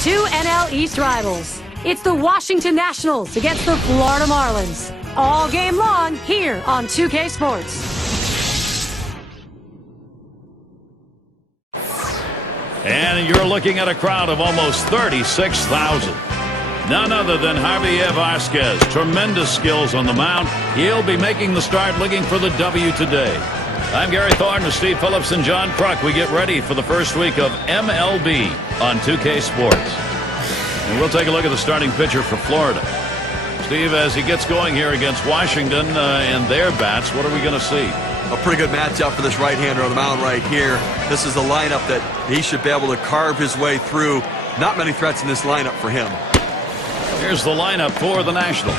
two NL East rivals. It's the Washington Nationals against the Florida Marlins. All game long here on 2K Sports. And you're looking at a crowd of almost 36,000. None other than Javier Vasquez. Tremendous skills on the mound. He'll be making the start, looking for the W today. I'm Gary Thorne with Steve Phillips and John Kruk. We get ready for the first week of MLB on 2K Sports. And we'll take a look at the starting pitcher for Florida. Steve, as he gets going here against Washington and their bats, what are we going to see? A pretty good matchup for this right-hander on the mound right here. This is a lineup that he should be able to carve his way through. Not many threats in this lineup for him. Here's the lineup for the Nationals.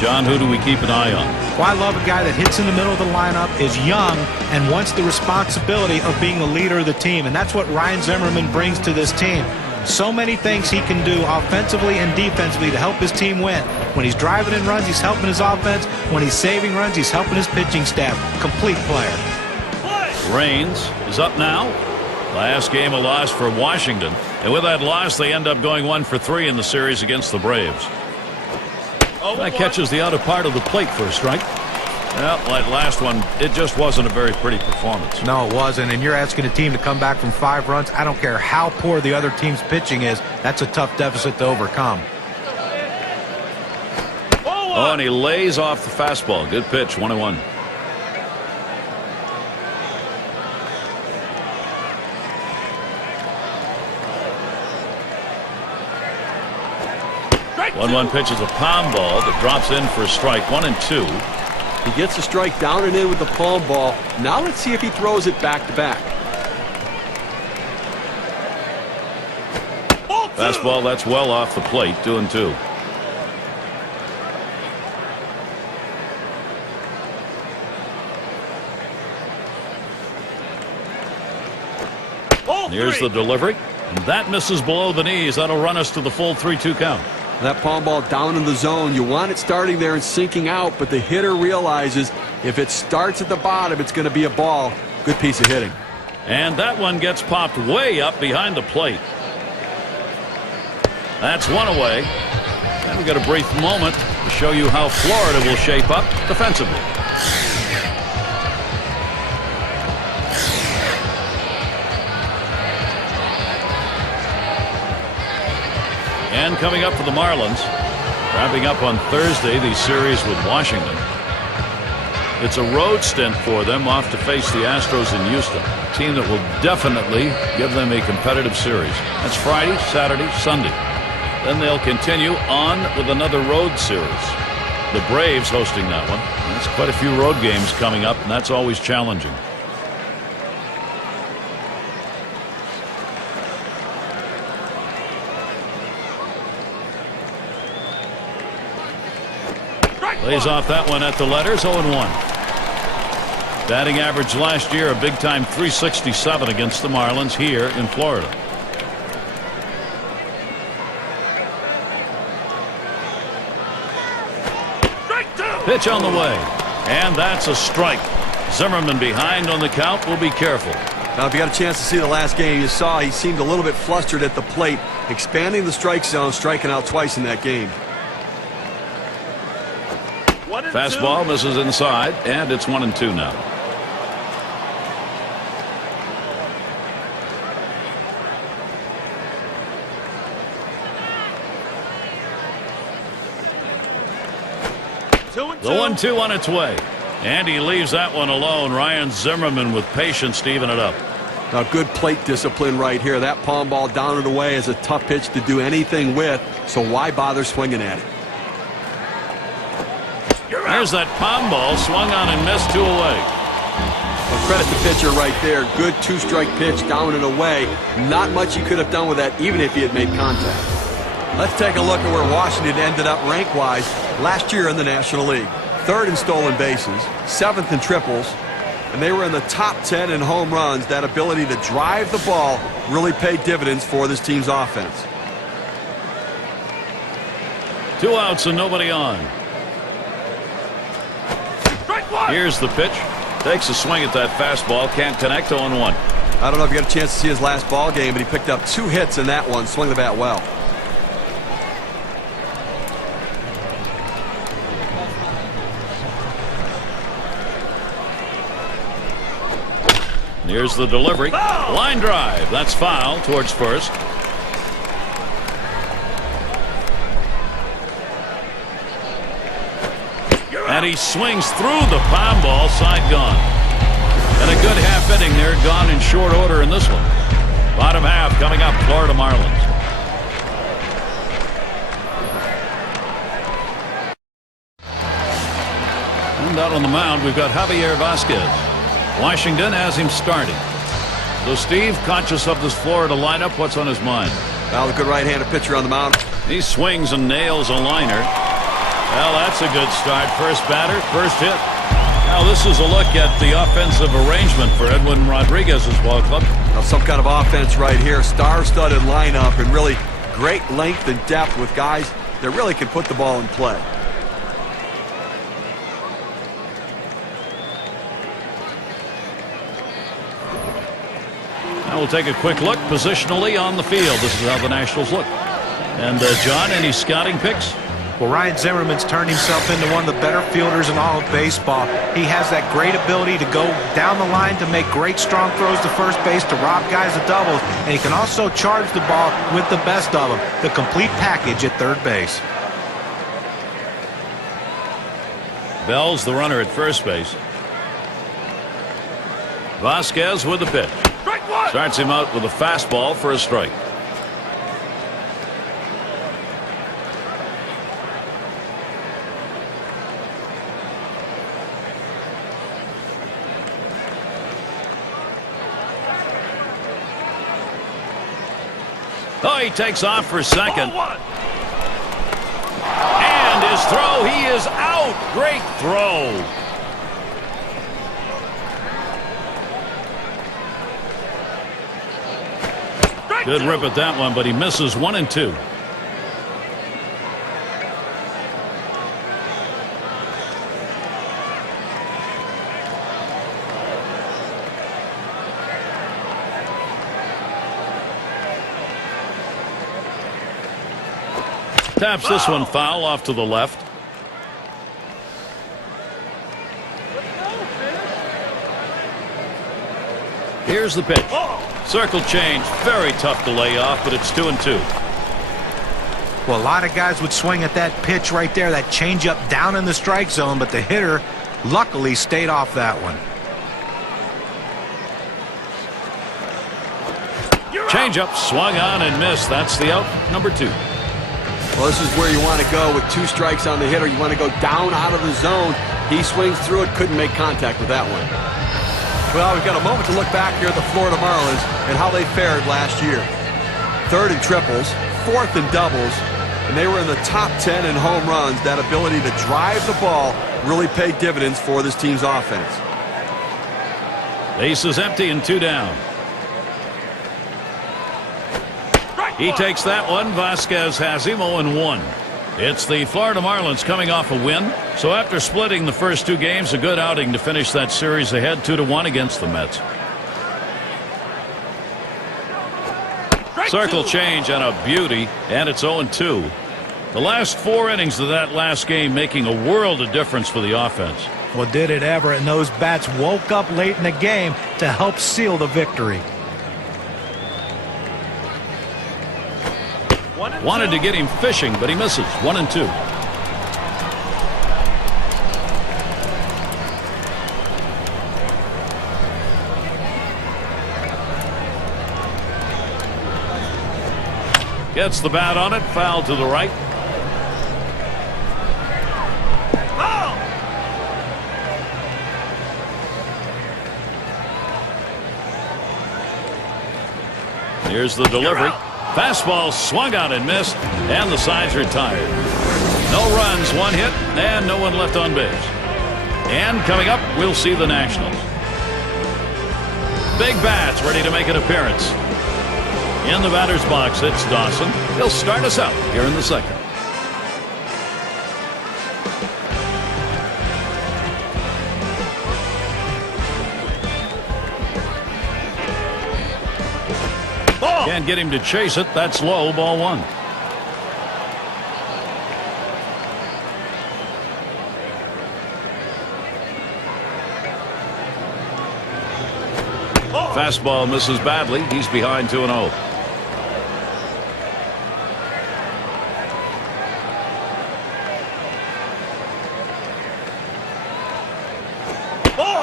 John, who do we keep an eye on? Well, I love a guy that hits in the middle of the lineup, is young, and wants the responsibility of being the leader of the team. And that's what Ryan Zimmerman brings to this team. So many things he can do offensively and defensively to help his team win. When he's driving in runs, he's helping his offense. When he's saving runs, he's helping his pitching staff. Complete player. Raines is up now. Last game a loss for Washington. And with that loss, they end up going 1 for 3 in the series against the Braves. That catches the outer part of the plate for a strike. Well, that last one, it just wasn't a very pretty performance. No, it wasn't. And you're asking a team to come back from 5 runs. I don't care how poor the other team's pitching is. That's a tough deficit to overcome. Oh, and he lays off the fastball. Good pitch, 1-1. One pitch is a palm ball that drops in for a strike. 1-2. He gets a strike down and in with the palm ball. Now let's see if he throws it back to back. Fastball that's well off the plate. 2-2. Here's the delivery, and that misses below the knees. That'll run us to the full 3-2 count. That palm ball down in the zone. You want it starting there and sinking out, but the hitter realizes if it starts at the bottom, it's going to be a ball. Good piece of hitting. And that one gets popped way up behind the plate. That's one away. And we've got a brief moment to show you how Florida will shape up defensively. And coming up for the Marlins, wrapping up on Thursday the series with Washington. It's a road stint for them, off to face the Astros in Houston, a team that will definitely give them a competitive series. That's Friday, Saturday, Sunday. Then they'll continue on with another road series. The Braves hosting that one. There's quite a few road games coming up, and that's always challenging. Lays off that one at the letters. 0-1. Batting average last year, a big-time .367 against the Marlins here in Florida. Pitch on the way. And that's a strike. Zimmerman behind on the count. Will be careful. Now, if you got a chance to see the last game, you saw he seemed a little bit flustered at the plate, expanding the strike zone, striking out twice in that game. Fastball misses inside, and it's 1-2 now. The 1-2 on its way. And he leaves that one alone. Ryan Zimmerman with patience to even it up. Now, good plate discipline right here. That palm ball down and away is a tough pitch to do anything with, so why bother swinging at it? There's that palm ball, swung on and missed, 2 away. Well, credit the pitcher right there. Good 2-strike pitch down and away. Not much he could have done with that, even if he had made contact. Let's take a look at where Washington ended up rank-wise last year in the National League. 3rd in stolen bases, 7th in triples, and they were in the top 10 in home runs. That ability to drive the ball really paid dividends for this team's offense. 2 outs and nobody on. Here's the pitch. Takes a swing at that fastball. Can't connect. 0-1. I don't know if you got a chance to see his last ball game, but he picked up 2 hits in that one, swung the bat well. Here's the delivery. Line drive. That's foul towards first. And he swings through the pound ball, side gone. And a good half inning there, gone in short order in this one. Bottom half coming up, Florida Marlins. And out on the mound, we've got Javier Vasquez. Washington has him starting. So Steve, conscious of this Florida lineup, what's on his mind? Well, a good right-handed pitcher on the mound. He swings and nails a liner. Well, that's a good start. First batter, first hit. Now this is a look at the offensive arrangement for Edwin Rodriguez's ball club. Now some kind of offense right here. Star-studded lineup and really great length and depth with guys that really can put the ball in play. Now we'll take a quick look positionally on the field. This is how the Nationals look. And John, any scouting picks? Well, Ryan Zimmerman's turned himself into one of the better fielders in all of baseball. He has that great ability to go down the line to make great strong throws to first base, to rob guys of doubles, and he can also charge the ball with the best of them. The complete package at third base. Bell's the runner at first base. Vasquez with the pitch. Starts him out with a fastball for a strike. Oh, he takes off for second. And his throw, he is out. Great throw. Good rip at that one, but he misses 1 and 2. Taps this one foul off to the left. Here's the pitch. Circle change. Very tough to lay off, but it's 2 and 2. Well, a lot of guys would swing at that pitch right there, that changeup down in the strike zone, but the hitter luckily stayed off that one. Changeup swung on and missed. That's the out, number 2. Well, this is where you want to go with 2 strikes on the hitter. You want to go down out of the zone. He swings through it, couldn't make contact with that one. Well, we've got a moment to look back here at the Florida Marlins and how they fared last year. 3rd in triples, 4th in doubles, and they were in the top 10 in home runs. That ability to drive the ball really paid dividends for this team's offense. Base is empty and 2 down. He takes that one. Vasquez has him 0-1. It's the Florida Marlins coming off a win. So after splitting the first 2 games, a good outing to finish that series ahead 2-1 against the Mets. Circle change and a beauty, and it's 0-2. The last 4 innings of that last game making a world of difference for the offense. Well, did it ever, and those bats woke up late in the game to help seal the victory. Wanted to get him fishing, but he misses. 1-2. Gets the bat on it. Foul to the right. Here's the delivery. Fastball swung out and missed, and the side's retired. No runs, 1 hit, and no one left on base. And coming up, we'll see the Nationals. Big bats ready to make an appearance. In the batter's box, it's Dawson. He'll start us out here in the 2nd. Can't get him to chase it. That's low, ball one. Fastball misses badly. He's behind 2-0.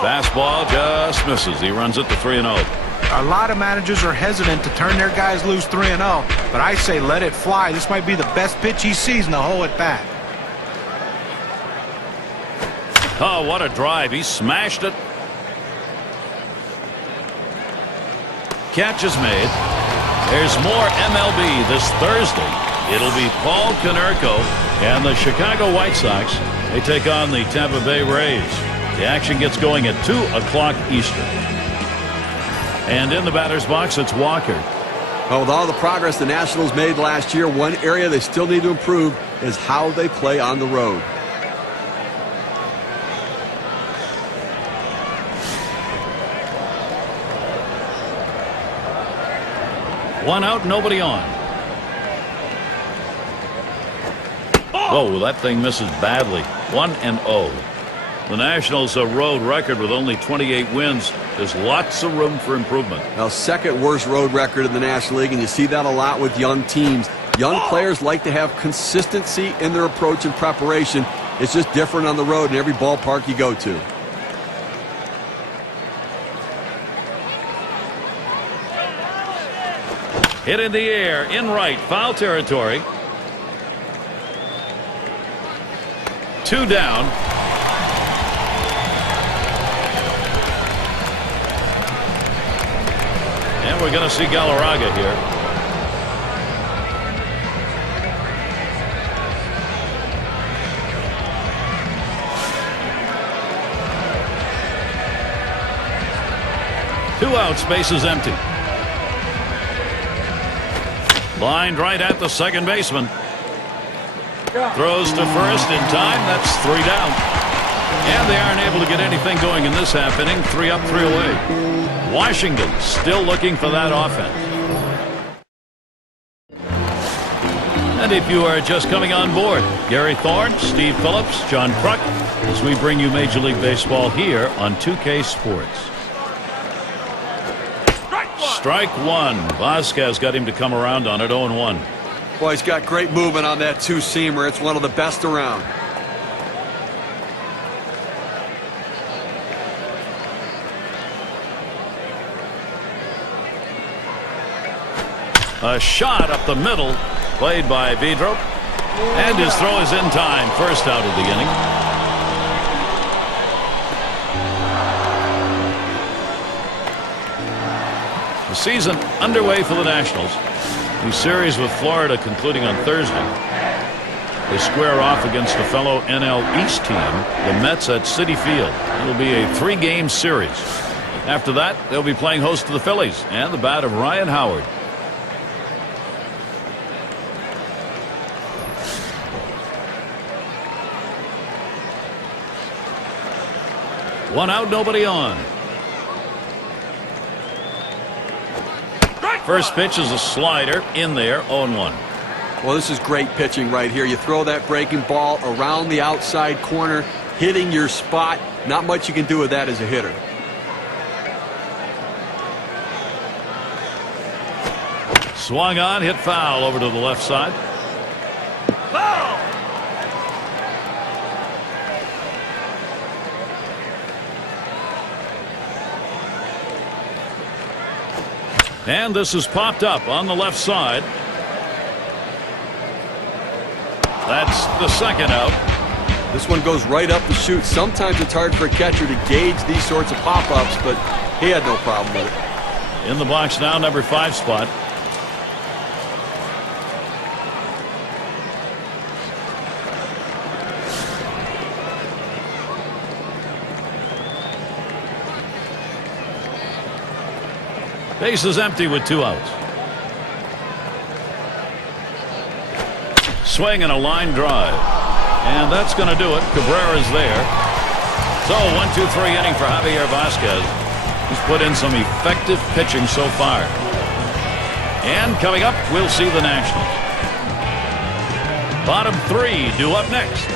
Fastball just misses. He runs it to 3-0. A lot of managers are hesitant to turn their guys loose 3-0, but I say let it fly. This might be the best pitch he sees in the whole at bat. Oh, what a drive. He smashed it. Catch is made. There's more MLB this Thursday. It'll be Paul Konerko and the Chicago White Sox. They take on the Tampa Bay Rays. The action gets going at 2 o'clock Eastern. And in the batter's box, it's Walker. Well, with all the progress the Nationals made last year, one area they still need to improve is how they play on the road. One out, nobody on. Whoa, that thing misses badly. 1-0. The Nationals a road record with only 28 wins. There's lots of room for improvement. Now, second worst road record in the National League, and you see that a lot with young teams. Young players like to have consistency in their approach and preparation. It's just different on the road in every ballpark you go to. Hit in the air, in right, foul territory. 2 down. And we're going to see Galarraga here. Two out, space is empty. Lined right at the second baseman. Throws to first in time. That's 3 down. And they aren't able to get anything going in this half inning. 3 up, 3 away. Washington still looking for that offense. And if you are just coming on board, Gary Thorne, Steve Phillips, John Kruk, as we bring you Major League Baseball here on 2K Sports. Strike one. Vasquez got him to come around on it. 0-1. Boy, he's got great movement on that two-seamer. It's one of the best around. A shot up the middle, played by Vidro. And his throw is in time. First out of the inning. The season underway for the Nationals. New series with Florida concluding on Thursday. They square off against a fellow NL East team, the Mets at Citi Field. It'll be a 3-game series. After that, they'll be playing host to the Phillies and the bat of Ryan Howard. One out, nobody on. First pitch is a slider in there, 0-1. Well, this is great pitching right here. You throw that breaking ball around the outside corner, hitting your spot. Not much you can do with that as a hitter. Swung on, hit foul over to the left side. Foul! And this is popped up on the left side. That's the second out. This one goes right up the chute. Sometimes it's hard for a catcher to gauge these sorts of pop-ups, but he had no problem with it. In the box now, number 5 spot. Base is empty with 2 outs. Swing and a line drive. And that's going to do it. Cabrera's there. So 1-2-3 inning for Javier Vasquez. He's put in some effective pitching so far. And coming up, we'll see the Nationals. Bottom three due up next.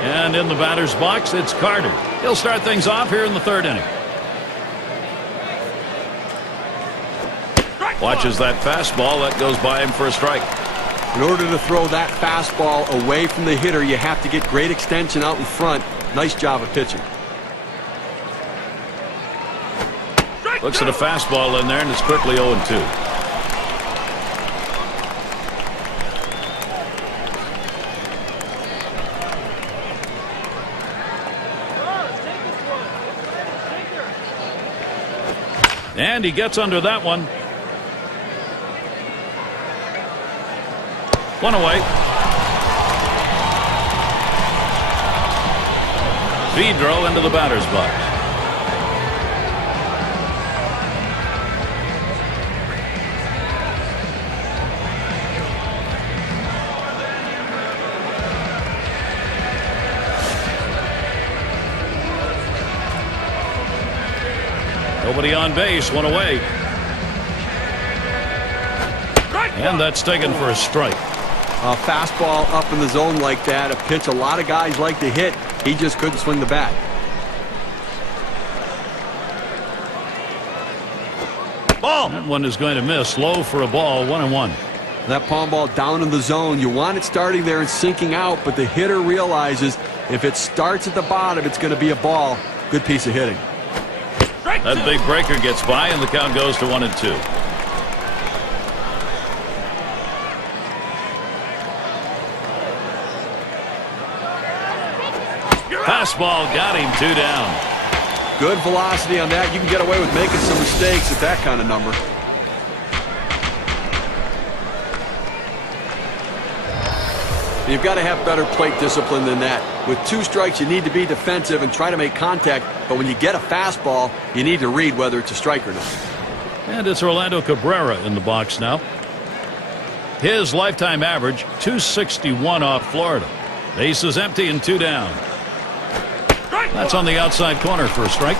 And in the batter's box, it's Carter. He'll start things off here in the third inning. Watches that fastball. That goes by him for a strike. In order to throw that fastball away from the hitter, you have to get great extension out in front. Nice job of pitching. Looks at a fastball in there, and it's quickly 0-2. And he gets under that one. One away. Vidro into the batter's box. Nobody on base, one away. And that's taken for a strike. A fastball up in the zone like that, a pitch a lot of guys like to hit. He just couldn't swing the bat. Ball. That one is going to miss. Low for a ball, 1-1. That palm ball down in the zone. You want it starting there and sinking out, but the hitter realizes if it starts at the bottom, it's going to be a ball. Good piece of hitting. That big breaker gets by, and the count goes to 1-2. Fastball got him, 2 down. Good velocity on that. You can get away with making some mistakes at that kind of number. You've got to have better plate discipline than that. With 2 strikes, you need to be defensive and try to make contact. But when you get a fastball, you need to read whether it's a strike or not. And it's Orlando Cabrera in the box now. His lifetime average, 261 off Florida. Base is empty and 2 down. That's on the outside corner for a strike.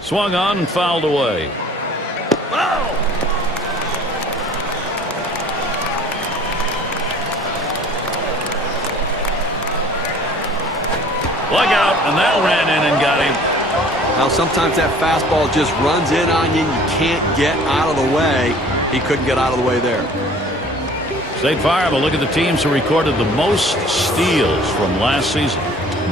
Swung on and fouled away. Look out, and that ran in and got him. Now, sometimes that fastball just runs in on you and you can't get out of the way. He couldn't get out of the way there. State Farm, a look at the teams who recorded the most steals from last season.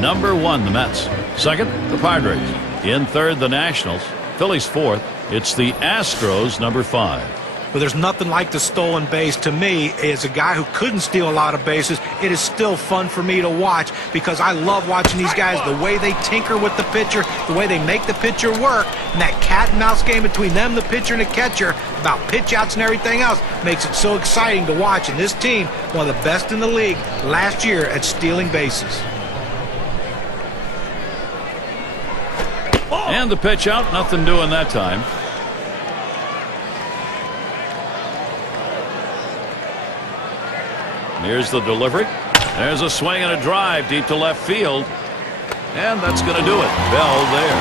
Number 1, the Mets. Second, the Padres. In third, the Nationals. Phillies fourth. It's the Astros, number 5. But there's nothing like the stolen base. To me, as a guy who couldn't steal a lot of bases, it is still fun for me to watch because I love watching these guys, the way they tinker with the pitcher, the way they make the pitcher work, and that cat and mouse game between them, the pitcher, and the catcher about pitch outs and everything else makes it so exciting to watch. And this team, one of the best in the league last year at stealing bases. And the pitch out, nothing doing that time. Here's the delivery. There's a swing and a drive deep to left field. And that's going to do it. Bell there.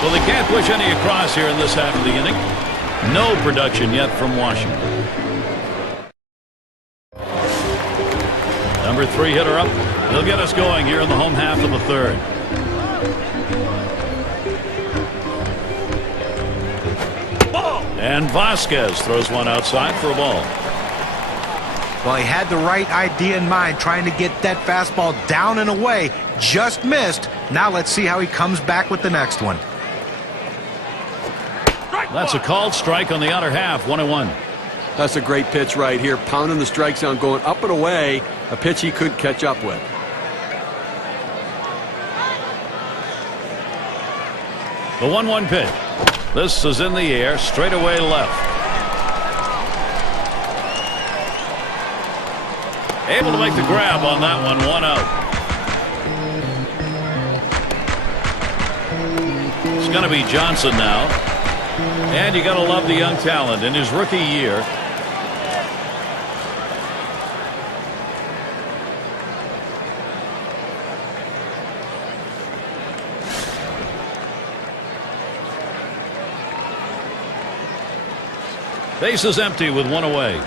So they can't push any across here in this half of the inning. No production yet from Washington. Number 3 hitter up. He'll get us going here in the home half of the third. And Vasquez throws one outside for a ball. Well, he had the right idea in mind, trying to get that fastball down and away. Just missed. Now let's see how he comes back with the next one. That's a called strike on the outer half, 1-1. That's a great pitch right here. Pounding the strike zone, going up and away. A pitch he could catch up with. The 1-1 pitch. This is in the air, straight away left. Able to make the grab on that one, 1 out. It's going to be Johnson now. And you got to love the young talent in his rookie year. Base is empty with one away.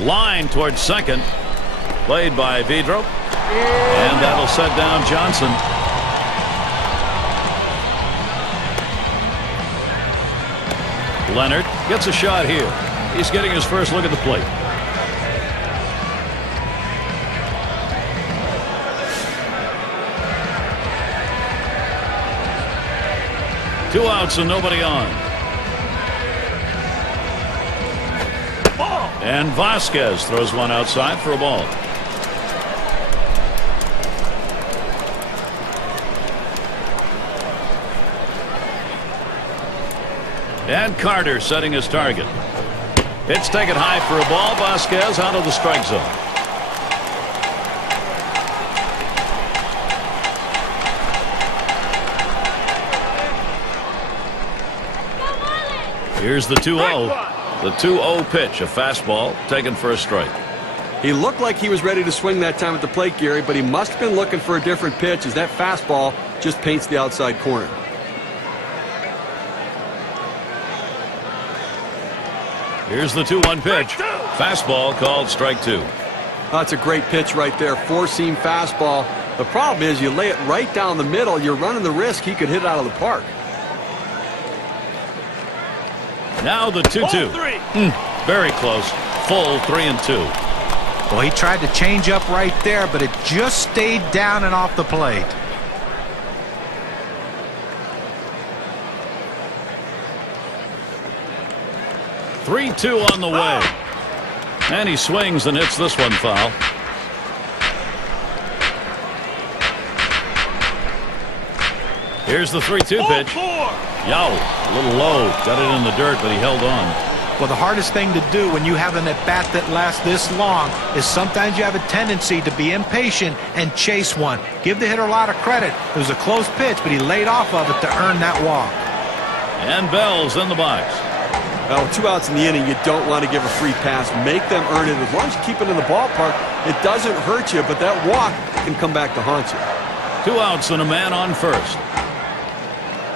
Line towards second. Played by Vidro. And that'll set down Johnson. Leonard gets a shot here. He's getting his first look at the plate. Two outs and nobody on. And Vasquez throws one outside for a ball. And Carter setting his target. It's taken high for a ball. Vasquez out of the strike zone. Here's the 2-0. The 2-0 pitch, a fastball taken for a strike. He looked like he was ready to swing that time at the plate, Gary, but he must have been looking for a different pitch as that fastball just paints the outside corner. Here's the 2-1 pitch. Fastball called strike two. That's a great pitch right there. Four-seam fastball. The problem is you lay it right down the middle, you're running the risk he could hit it out of the park. Now the 2-2. Very close. Full 3-2. Well, he tried to change up right there, but it just stayed down and off the plate. Three-two on the way. And he swings and hits this one foul. Here's the 3-2 pitch. Yow, a little low. Got it in the dirt, but he held on. Well, the hardest thing to do when you have an at-bat that lasts this long is sometimes you have a tendency to be impatient and chase one. Give the hitter a lot of credit. It was a close pitch, but he laid off of it to earn that walk. And Bell's in the box. Well, with 2 outs in the inning, you don't want to give a free pass. Make them earn it. As long as you keep it in the ballpark, it doesn't hurt you, but that walk can come back to haunt you. 2 outs and a man on first.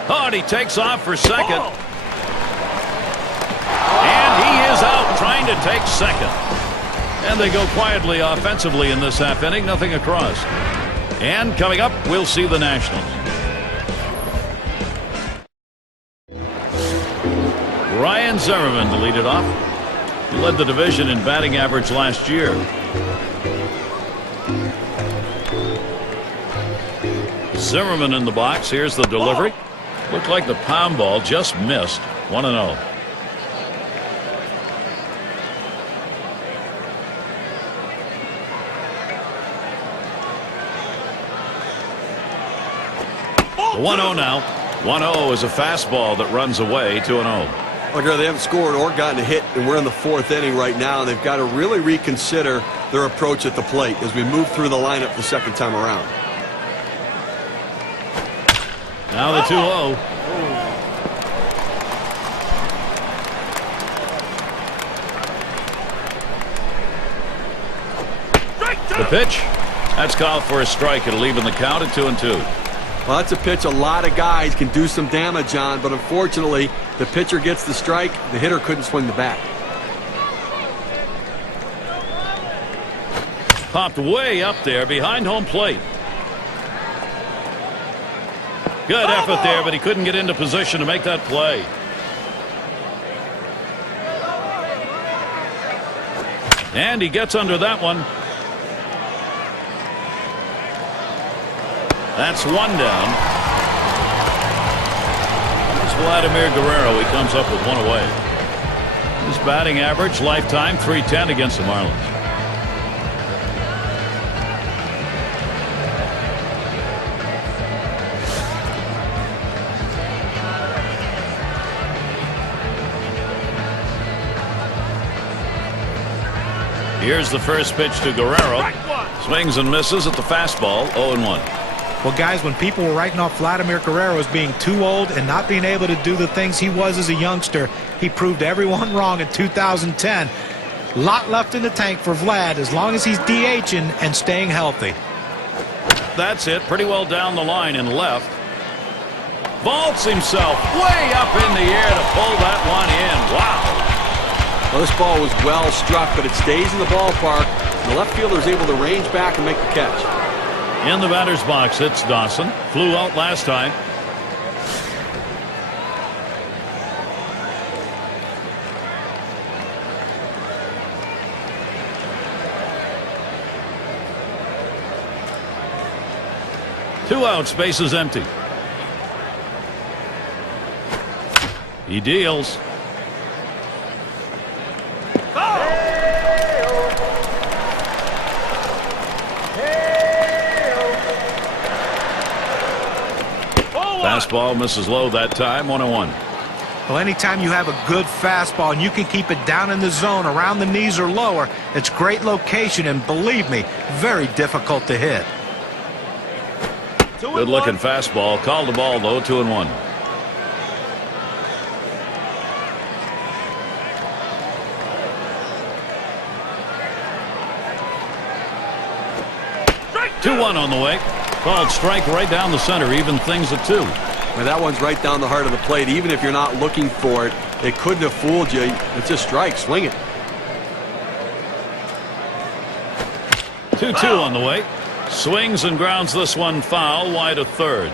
Oh, and he takes off for second. And he is out trying to take second. And they go quietly offensively in this half inning. Nothing across. And coming up, we'll see the Nationals. Ryan Zimmerman to lead it off. He led the division in batting average last year. Zimmerman in the box. Here's the delivery. Looked like the pound ball just missed. 1-0. The 1-0 now. 1-0 is a fastball that runs away. 2-0. Look, they haven't scored or gotten a hit, and we're in the 4th inning right now. They've got to really reconsider their approach at the plate as we move through the lineup the second time around. Now the 2-0. The pitch. That's called for a strike. It'll even the count at 2-2. Well, that's a pitch a lot of guys can do some damage on, but unfortunately, the pitcher gets the strike. The hitter couldn't swing the bat. Popped way up there behind home plate. Good effort there, but he couldn't get into position to make that play. And he gets under that one. That's one down. It's Vladimir Guerrero. He comes up with one away. His batting average lifetime .310 against the Marlins. Here's the first pitch to Guerrero. Swings and misses at the fastball. 0-1. Well, guys, when people were writing off Vladimir Guerrero as being too old and not being able to do the things he was as a youngster, he proved everyone wrong in 2010. A lot left in the tank for Vlad as long as he's DHing and staying healthy. That's it. Pretty well down the line and left. Vaults himself way up in the air to pull that one in. Wow. Well, this ball was well struck, but it stays in the ballpark. The left fielder is able to range back and make the catch. In the batter's box, it's Dawson. Flew out last time. Two outs, bases empty. He deals. Fastball misses low that time. 1-1. Well, anytime you have a good fastball and you can keep it down in the zone around the knees or lower, it's great location and, believe me, very difficult to hit. Good looking fastball. Called the ball though. 2-1. Strike 2-1 on the way. Called strike right down the center. Even things at 2. Well, that one's right down the heart of the plate. Even if you're not looking for it, it couldn't have fooled you. It's a strike. Swing it. 2-2 on the way. Swings and grounds this one foul wide of third.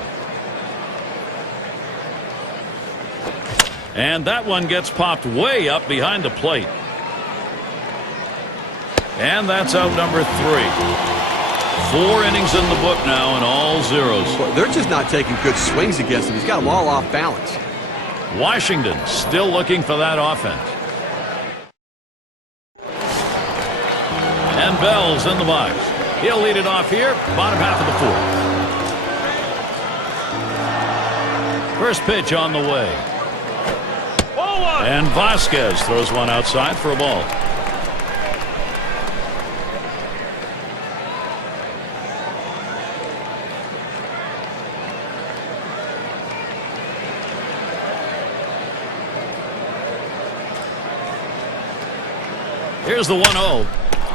And that one gets popped way up behind the plate. And that's out number 3. 4 innings in the book now and all zeros. Well, they're just not taking good swings against him. He's got them all off balance. Washington still looking for that offense. And Bell's in the box. He'll lead it off here, bottom half of the 4th. First pitch on the way. And Vasquez throws one outside for a ball. Here's the 1-0.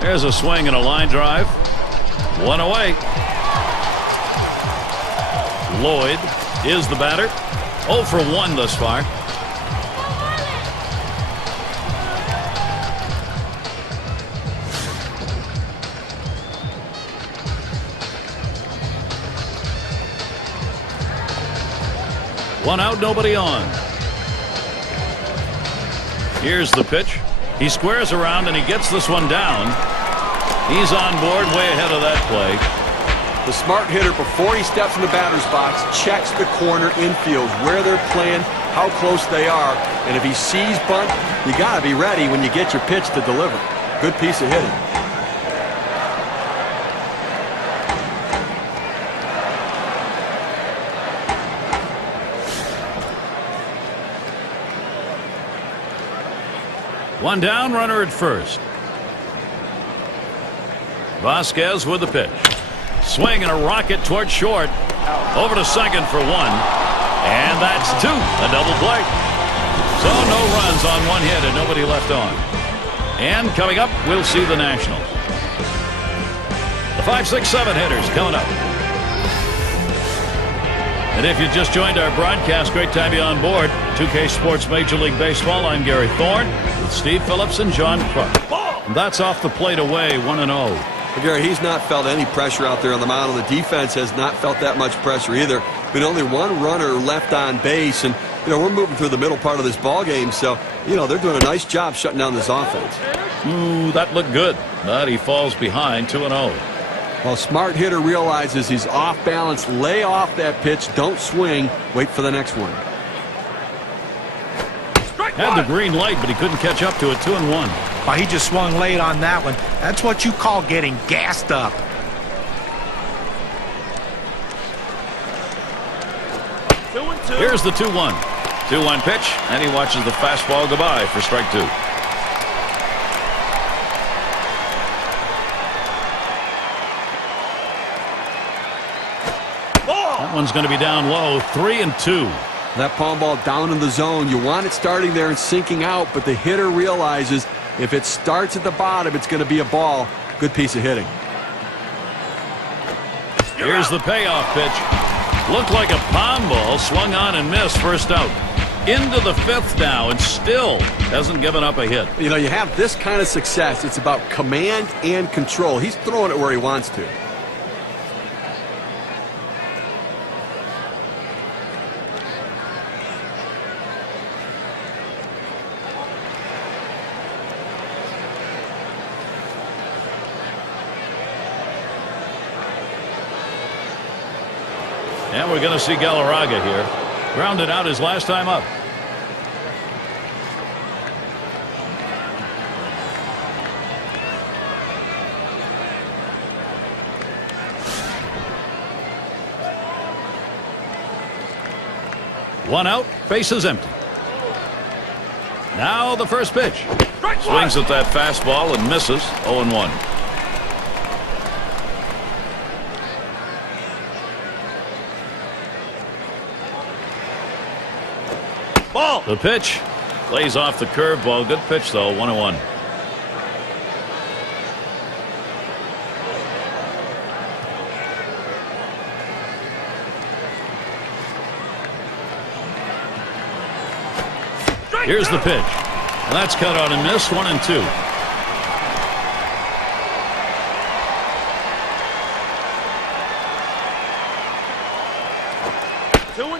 There's a swing and a line drive. 1 away. Lloyd is the batter. 0 for 1 thus far. One out, nobody on. Here's the pitch. He squares around and he gets this one down. He's on board way ahead of that play. The smart hitter, before he steps in the batter's box, checks the corner infield, where they're playing, how close they are. And if he sees bunt, you got to be ready when you get your pitch to deliver. Good piece of hitting. One down, runner at first. Vasquez with the pitch. Swing and a rocket towards short. Over to second for 1. And that's 2. A double play. So no runs on 1 hit and nobody left on. And coming up, we'll see the Nationals. The 5, 6, 7 hitters coming up. And if you just joined our broadcast, great to have you on board. 2K Sports Major League Baseball. I'm Gary Thorne with Steve Phillips and John Clark. And that's off the plate away, 1-0. Gary, he's not felt any pressure out there on the mound. The defense has not felt that much pressure either. Been only 1 runner left on base, and we're moving through the middle part of this ball game, so they're doing a nice job shutting down this offense. Ooh, that looked good, but he falls behind 2-0. Well, smart hitter realizes he's off balance. Lay off that pitch. Don't swing. Wait for the next one. Had the green light, but he couldn't catch up to it. 2-1. Well, he just swung late on that one. That's what you call getting gassed up. Here's the 2-1. 2-1 pitch, and he watches the fastball go by for strike 2. one's going to be down low, 3-2. That palm ball down in the zone. You want it starting there and sinking out, but the hitter realizes if it starts at the bottom, it's going to be a ball. Good piece of hitting. Here's the payoff pitch. Looked like a palm ball, swung on and missed, first out. Into the fifth now, and still hasn't given up a hit. You know, you have this kind of success. It's about command and control. He's throwing it where he wants to. And we're going to see Galarraga here. Grounded out his last time up. One out, bases empty. Now the first pitch. Swings at that fastball and misses. 0-1. Ball. The pitch lays off the curveball. Good pitch, though. 1-1. Here's the pitch. That's cut out and missed. 1-2.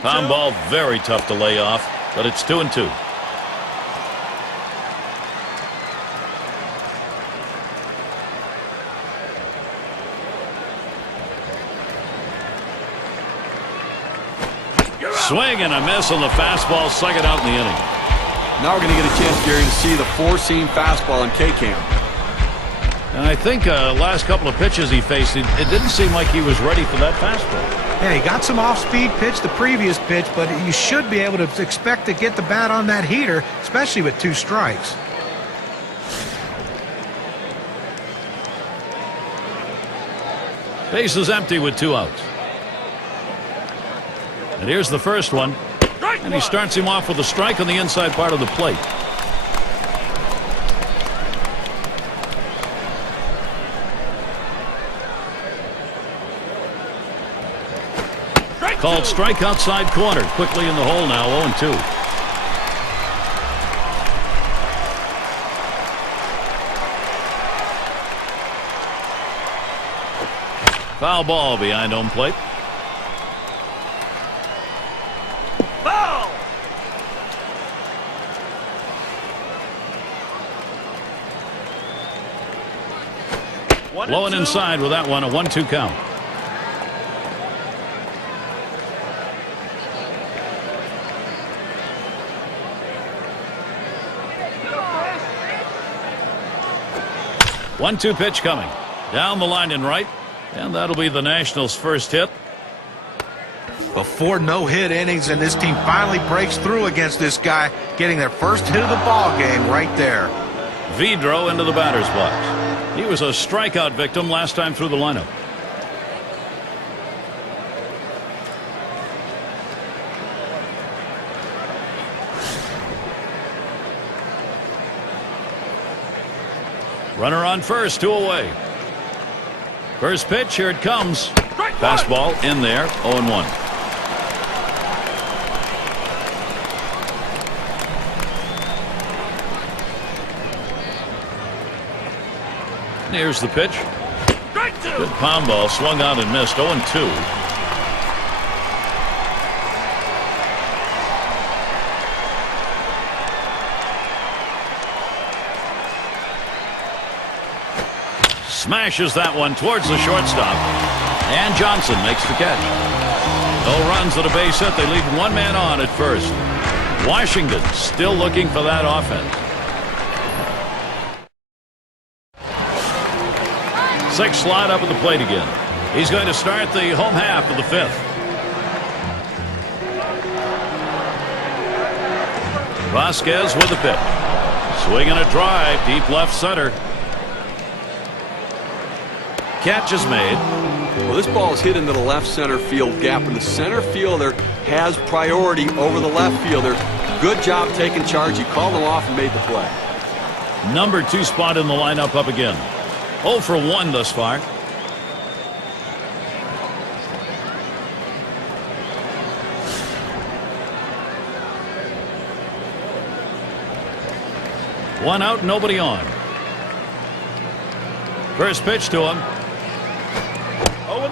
Foul ball, very tough to lay off. But it's 2-2. Swing and a miss on the fastball. Second out in the inning. Now we're going to get a chance, Gary, to see the four-seam fastball in K-Cam. And I think last couple of pitches he faced, it didn't seem like he was ready for that fastball. Yeah, he got some off-speed pitch the previous pitch, but you should be able to expect to get the bat on that heater, especially with 2 strikes. Base is empty with 2 outs. And here's the first one. And he starts him off with a strike on the inside part of the plate. Called strike outside corner. Quickly in the hole now. 0-2. Foul ball behind home plate. Foul! Blowing inside with that one. A 1-2 count. One-two pitch coming. Down the line and right. And that'll be the Nationals' first hit. Before no-hit innings, and this team finally breaks through against this guy, getting their first hit of the ball game right there. Vidro into the batter's box. He was a strikeout victim last time through the lineup. Runner on first, 2 away. First pitch, here it comes. Fastball in there, 0-1. Here's the pitch. Good pound ball, swung out and missed, 0-2. Smashes that one towards the shortstop. And Johnson makes the catch. No runs at a base hit. They leave one man on at first. Washington still looking for that offense. 6 slide up at the plate again. He's going to start the home half of the 5th. Vasquez with the pitch. Swinging a drive deep left center. catch is made. Well, this ball is hit into the left center field gap, and the center fielder has priority over the left fielder. Good job taking charge. He called him off and made the play. Number 2 spot in the lineup up again. 0 for 1 thus far. One out, nobody on. First pitch to him.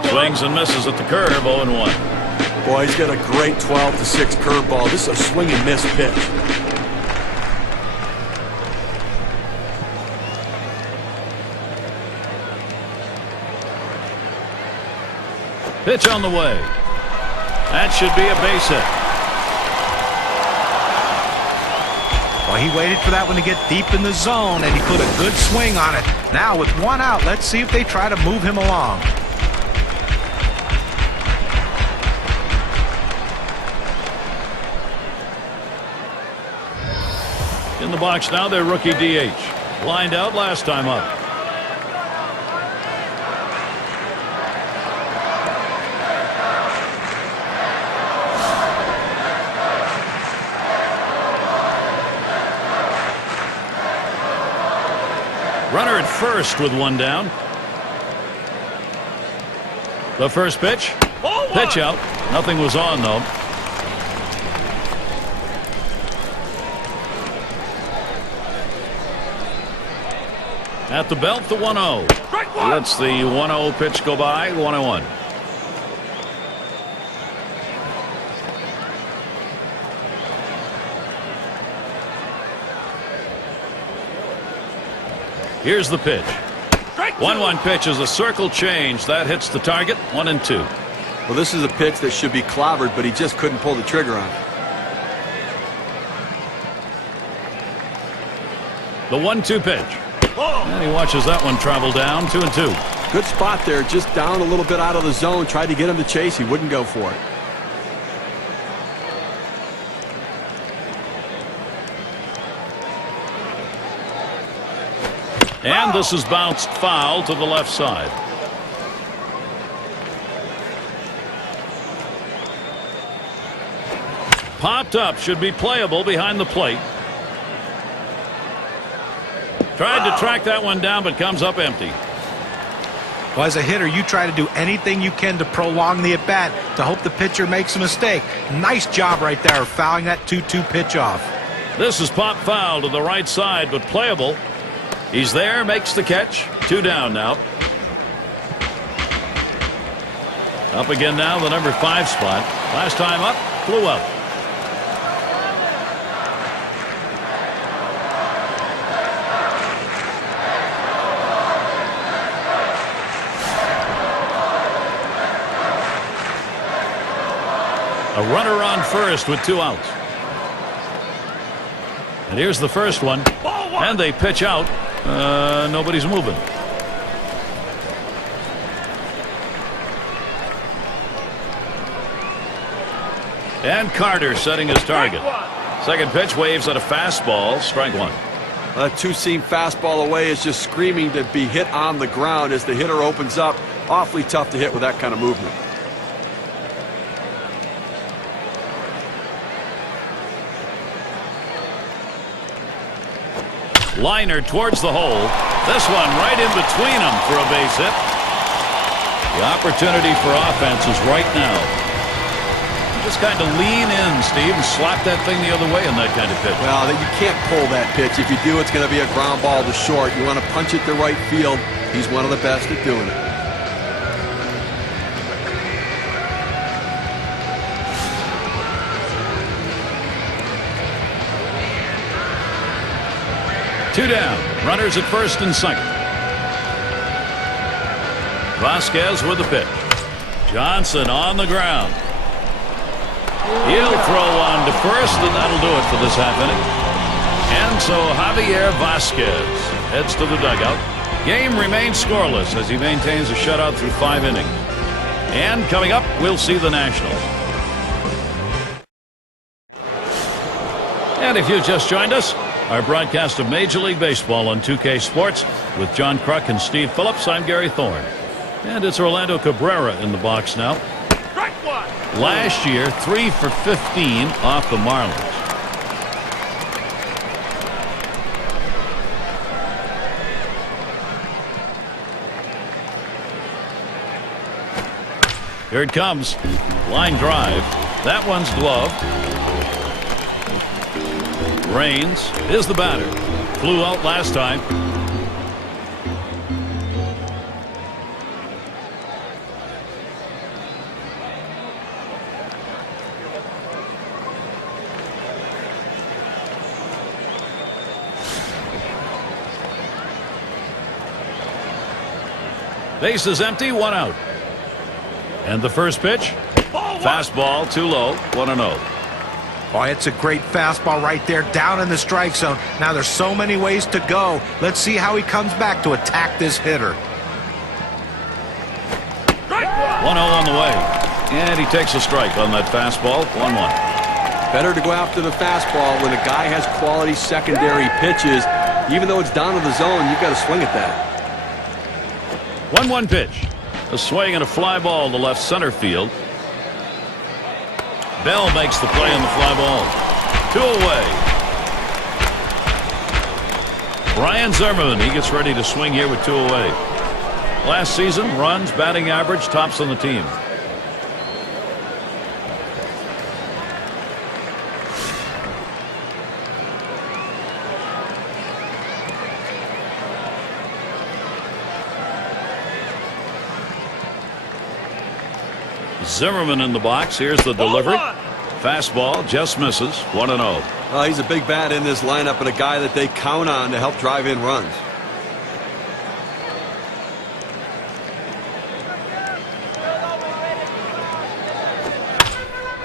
Swings and misses at the curve, 0-1. Boy, he's got a great 12-6 curveball. This is a swing and miss pitch. Pitch on the way. That should be a base hit. Well, he waited for that one to get deep in the zone, and he put a good swing on it. Now, with one out, let's see if they try to move him along. In the box now, their rookie DH. Lined out last time up. Runner at first with one down. The first pitch. Pitch out. Nothing was on, though. At the belt, the 1-0. Let's the 1-0 pitch go by. 1-1. Here's the pitch. 1-1 pitch is a circle change. That hits the target. 1-2. Well, this is a pitch that should be clobbered, but he just couldn't pull the trigger on it. The 1-2 pitch. And he watches that one travel down. 2-2. Good spot there. Just down a little bit out of the zone. Tried to get him to chase. He wouldn't go for it. And this is bounced foul to the left side. Popped up. Should be playable behind the plate. Tried to track that one down, but comes up empty. Well, as a hitter, you try to do anything you can to prolong the at-bat to hope the pitcher makes a mistake. Nice job right there, fouling that 2-2 pitch off. This is pop foul to the right side, but playable. He's there, makes the catch. 2 down now. Up again now, the number 5 spot. Last time up, flew out. A runner on first with 2 outs. And here's the first one. And they pitch out. Nobody's moving. And Carter setting his target. Second pitch waves at a fastball. Strike 1. A two-seam fastball away is just screaming to be hit on the ground as the hitter opens up. Awfully tough to hit with that kind of movement. Liner towards the hole. This one right in between them for a base hit. The opportunity for offense is right now. Just kind of lean in, Steve, and slap that thing the other way in that kind of pitch. Well, you can't pull that pitch. If you do, it's going to be a ground ball to short. You want to punch it to right field. He's one of the best at doing it. Two down. Runners at first and second. Vasquez with the pitch. Johnson on the ground. He'll throw on to first, and that'll do it for this half inning. And so Javier Vasquez heads to the dugout. Game remains scoreless as he maintains a shutout through 5 innings. And coming up, we'll see the Nationals. And if you just joined us, our broadcast of Major League Baseball on 2K Sports with John Kruk and Steve Phillips. I'm Gary Thorne. And it's Orlando Cabrera in the box now. Last year, 3 for 15 off the Marlins. Here it comes. Line drive. That one's gloved. Rains is the batter. Flew out last time. Base is empty, 1 out. And the first pitch, fastball too low, 1-0. Oh, it's a great fastball right there, down in the strike zone. Now there's so many ways to go. Let's see how he comes back to attack this hitter. 1-0 on the way. And he takes a strike on that fastball, 1-1. Better to go after the fastball when a guy has quality secondary pitches. Even though it's down to the zone, you've got to swing at that. 1-1 pitch. A swing and a fly ball to left center field. Bell makes the play on the fly ball. 2 away. Brian Zimmerman, he gets ready to swing here with 2 away. Last season, runs, batting average, tops on the team. Zimmerman in the box. Here's the delivery. Fastball just misses. 1-0. He's a big bat in this lineup and a guy that they count on to help drive in runs.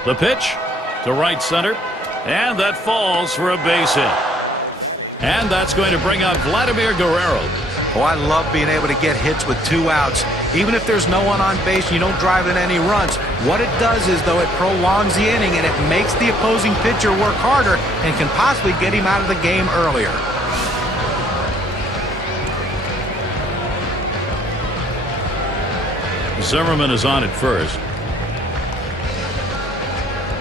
The pitch to right center. And that falls for a base hit. And that's going to bring out Vladimir Guerrero. Oh, I love being able to get hits with 2 outs. Even if there's no one on base and you don't drive in any runs, what it does is, though, it prolongs the inning and it makes the opposing pitcher work harder and can possibly get him out of the game earlier. Zimmerman is on at first.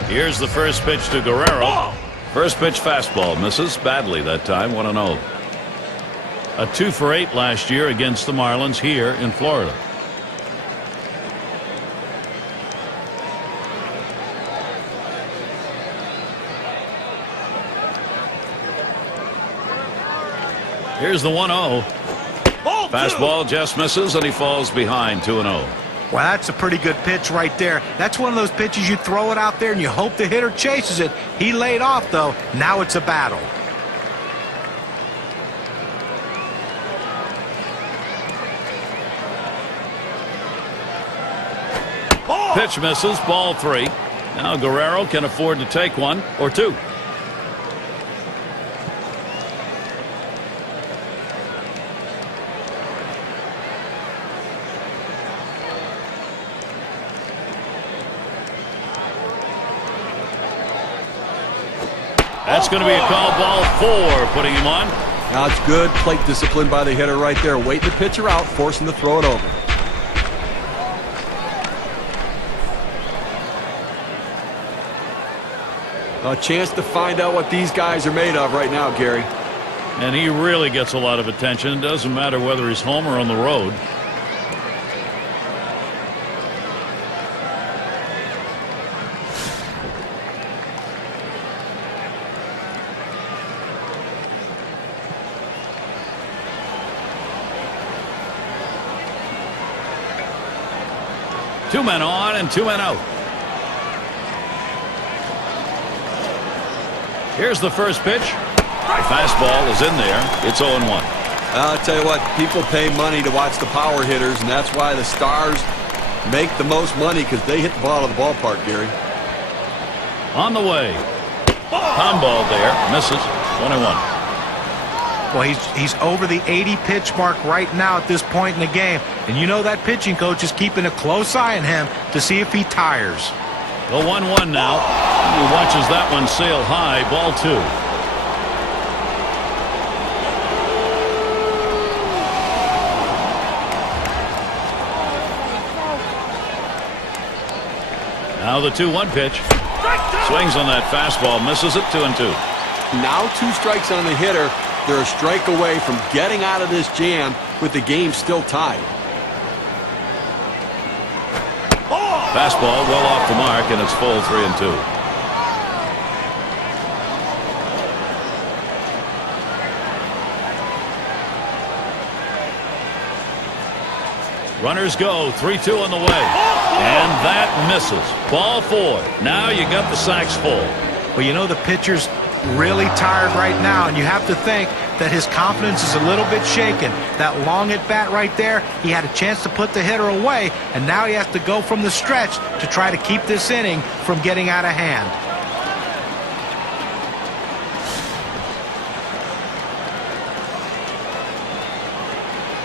Here's the first pitch to Guerrero. First pitch fastball misses badly that time. 1-0. A 2 for 8 last year against the Marlins here in Florida. Here's the 1-0. Fastball just misses and he falls behind. 2-0. Well, that's a pretty good pitch right there. That's one of those pitches you throw it out there and you hope the hitter chases it. He laid off, though. Now it's a battle. Pitch misses, ball 3. Now Guerrero can afford to take 1 or 2. That's going to be a call, ball 4, putting him on. Now it's good plate discipline by the hitter right there, waiting the pitcher out, forcing to throw it over. A chance to find out what these guys are made of right now, Gary. And he really gets a lot of attention. It doesn't matter whether he's home or on the road. Two men on and 2 men out. Here's the first pitch. The fastball is in there. It's 0-1. I'll tell you what, people pay money to watch the power hitters, and that's why the stars make the most money, because they hit the ball of the ballpark, Gary. On the way. Palm ball there. Misses. 1-1. Well, he's over the 80 pitch mark right now at this point in the game. And you know that pitching coach is keeping a close eye on him to see if he tires. The 1-1 now. He watches that one sail high. Ball 2. Now the 2-1 pitch. Swings on that fastball, misses it. 2-2. Now 2 strikes on the hitter. They're a strike away from getting out of this jam with the game still tied. Fastball well off the mark, and it's full. 3-2. Runners go. 3-2 on the way. And that misses. Ball 4. Now you got the sacks full. Well, you know the pitcher's really tired right now, and you have to think that his confidence is a little bit shaken. That long at bat right there, he had a chance to put the hitter away, and now he has to go from the stretch to try to keep this inning from getting out of hand.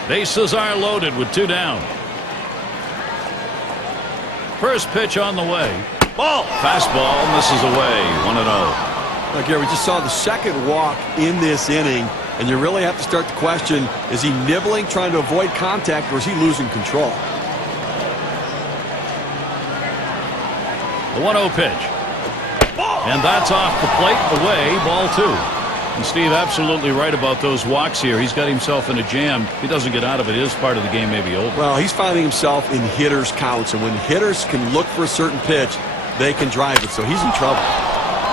Bases are loaded with 2 down. First pitch on the way. Ball. Fastball misses away. 1-0. Now, Gary, we just saw the second walk in this inning, and you really have to start to question, is he nibbling, trying to avoid contact, or is he losing control? The 1-0 pitch. And that's off the plate, away, ball 2. And Steve, absolutely right about those walks here. He's got himself in a jam. If he doesn't get out of it, his part of the game may be over. Well, he's finding himself in hitters' counts, and when hitters can look for a certain pitch, they can drive it, so he's in trouble.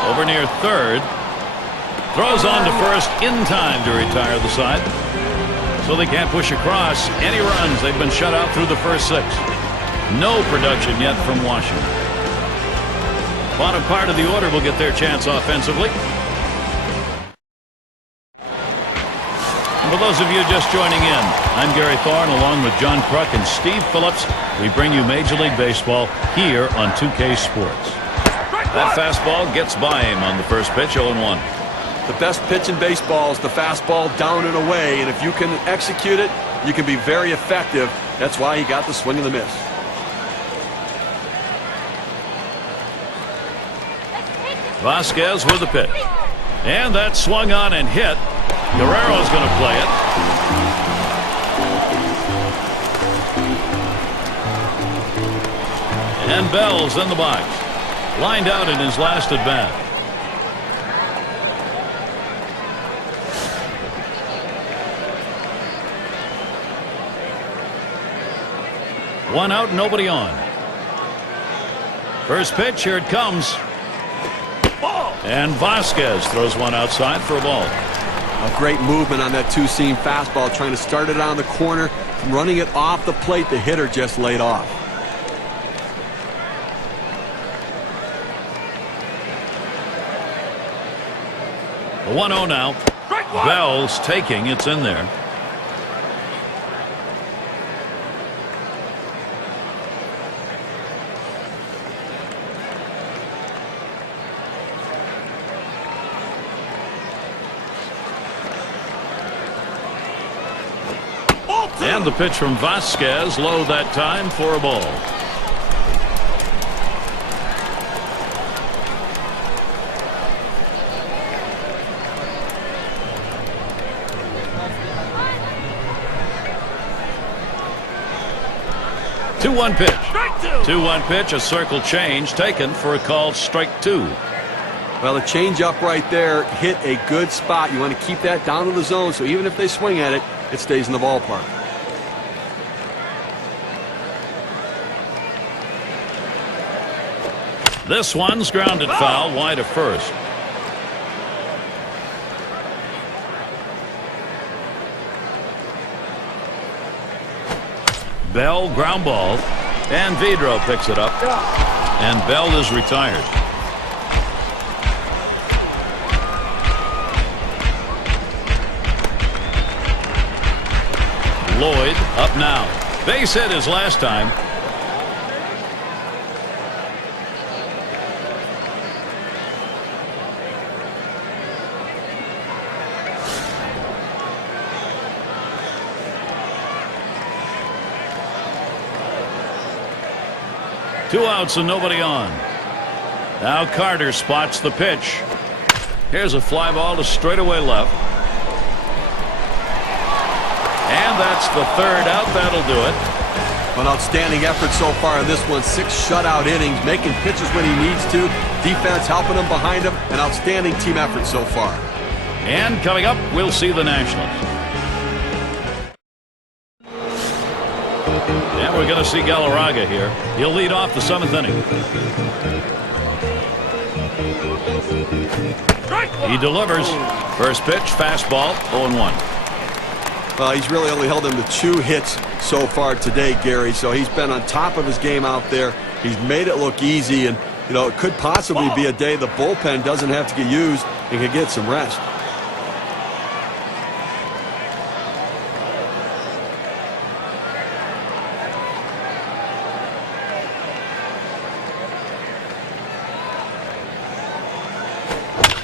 Over near third. Throws on to first in time to retire the side. So they can't push across any runs. They've been shut out through the first 6. No production yet from Washington. Bottom part of the order will get their chance offensively. And for those of you just joining in, I'm Gary Thorne along with John Kruk and Steve Phillips. We bring you Major League Baseball here on 2K Sports. That fastball gets by him on the first pitch. 0-1. The best pitch in baseball is the fastball down and away, and if you can execute it, you can be very effective. That's why he got the swing and the miss. Vasquez with the pitch. And that swung on and hit. Guerrero's going to play it. And Bell's in the box. Lined out in his last at bat. One out, nobody on. First pitch, here it comes. And Vasquez throws one outside for a ball. A great movement on that 2-seam fastball, trying to start it on the corner. From running it off the plate, the hitter just laid off. The 1-0 now. Bell's taking. It's in there. And the pitch from Vasquez, low that time for a ball. Two-one pitch. 2-1 pitch, a circle change taken for a called strike 2. Well, the change-up right there hit a good spot. You want to keep that down to the zone, so even if they swing at it, it stays in the ballpark. This one's grounded foul, wide of first. Bell, ground ball, and Vidro picks it up, and Bell is retired. Lloyd up now. Base hit his last time. Two outs and nobody on. Now Carter spots the pitch. Here's a fly ball to straightaway left. And that's the third out. That'll do it. An outstanding effort so far in this one. 6 shutout innings, making pitches when he needs to. Defense helping him behind him. An outstanding team effort so far. And coming up, we'll see the Nationals. And we're going to see Galarraga here. He'll lead off the 7th inning. He delivers. First pitch, fastball, 0-1. Well, he's really only held him to 2 hits so far today, Gary. So he's been on top of his game out there. He's made it look easy, and you know it could possibly be a day the bullpen doesn't have to get used and can get some rest.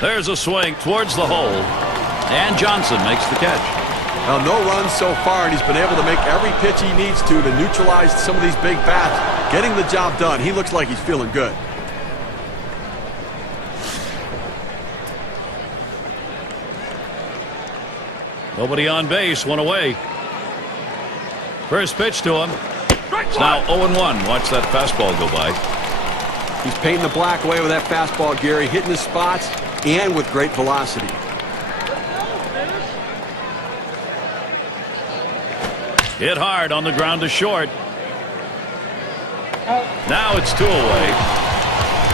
There's a swing towards the hole, and Johnson makes the catch. Now, no runs so far, and he's been able to make every pitch he needs to neutralize some of these big bats, getting the job done. He looks like he's feeling good. Nobody on base, 1 away. First pitch to him. It's now 0-1. Watch that fastball go by. He's painting the black away with that fastball, Gary, hitting his spots and with great velocity. Hit hard on the ground to short. Now it's 2 away.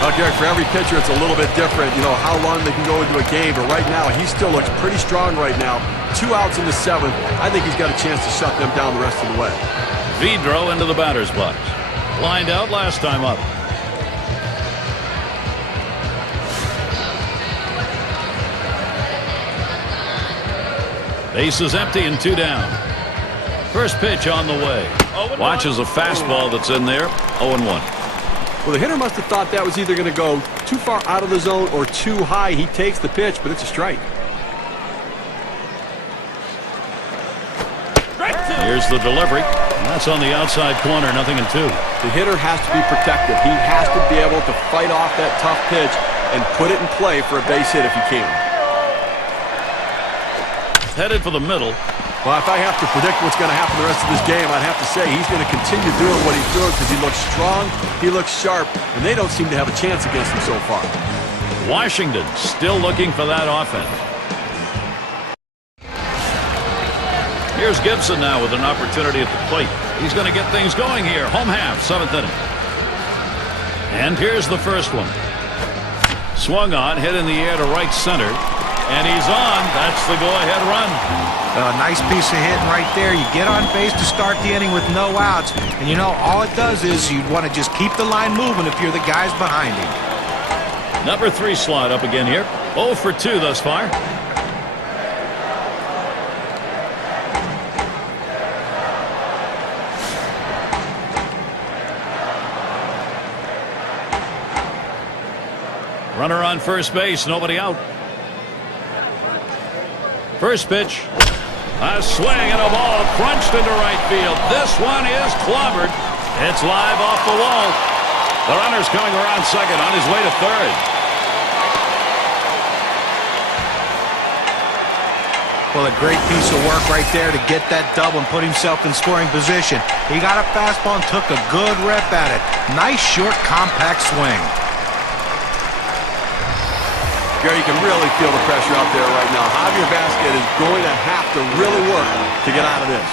Well, Gary, for every pitcher, it's a little bit different, you know, how long they can go into a game. But right now, he still looks pretty strong right now. 2 outs in the 7th. I think he's got a chance to shut them down the rest of the way. Vidro into the batter's box. Lined out last time up. Base is empty and 2 down. First pitch on the way. Watches a fastball that's in there. 0-1. Well, the hitter must have thought that was either going to go too far out of the zone or too high. He takes the pitch, but it's a strike. Here's the delivery. That's on the outside corner, 0-2. The hitter has to be protected. He has to be able to fight off that tough pitch and put it in play for a base hit if he can. Headed for the middle. Well, if I have to predict what's going to happen the rest of this game, I'd have to say he's going to continue doing what he's doing because he looks strong, he looks sharp, and they don't seem to have a chance against him so far. Washington still looking for that offense. Here's Gibson now with an opportunity at the plate. He's going to get things going here. Home half, 7th inning. And here's the first one. Swung on, hit in the air to right center. And he's on. That's the go-ahead run. A nice piece of hitting right there. You get on base to start the inning with no outs. And, you know, all it does is you'd want to just keep the line moving if you're the guys behind him. Number 3 slot up again here. 0 for 2 thus far. Runner on first base. Nobody out. First pitch, a swing and a ball crunched into right field. This one is clobbered. It's live off the wall. The runner's coming around second on his way to third. Well, a great piece of work right there to get that double and put himself in scoring position. He got a fastball and took a good rip at it. Nice, short, compact swing. Gary, you can really feel the pressure out there right now. Javier Vasquez is going to have to really work to get out of this.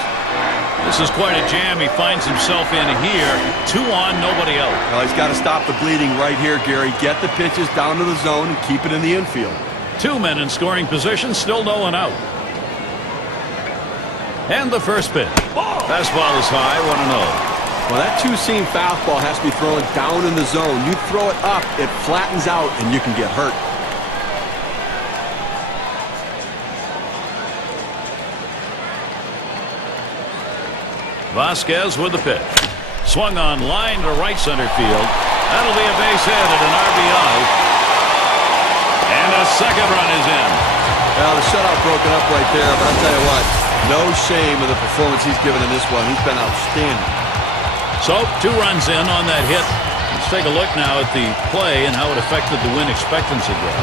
This is quite a jam he finds himself in here. 2 on, nobody out. Well, he's got to stop the bleeding right here, Gary. Get the pitches down to the zone and keep it in the infield. 2 men in scoring position, still no one out. And the first pitch. Fastball is high, 1-0. Well, that 2-seam fastball has to be thrown down in the zone. You throw it up, it flattens out, and you can get hurt. Vasquez with the pitch. Swung on line to right center field. That'll be a base hit at an RBI. And a second run is in. Well, the shutout broken up right there, but I'll tell you what, no shame in the performance he's given in this one. He's been outstanding. So, 2 runs in on that hit. Let's take a look now at the play and how it affected the win expectancy graph.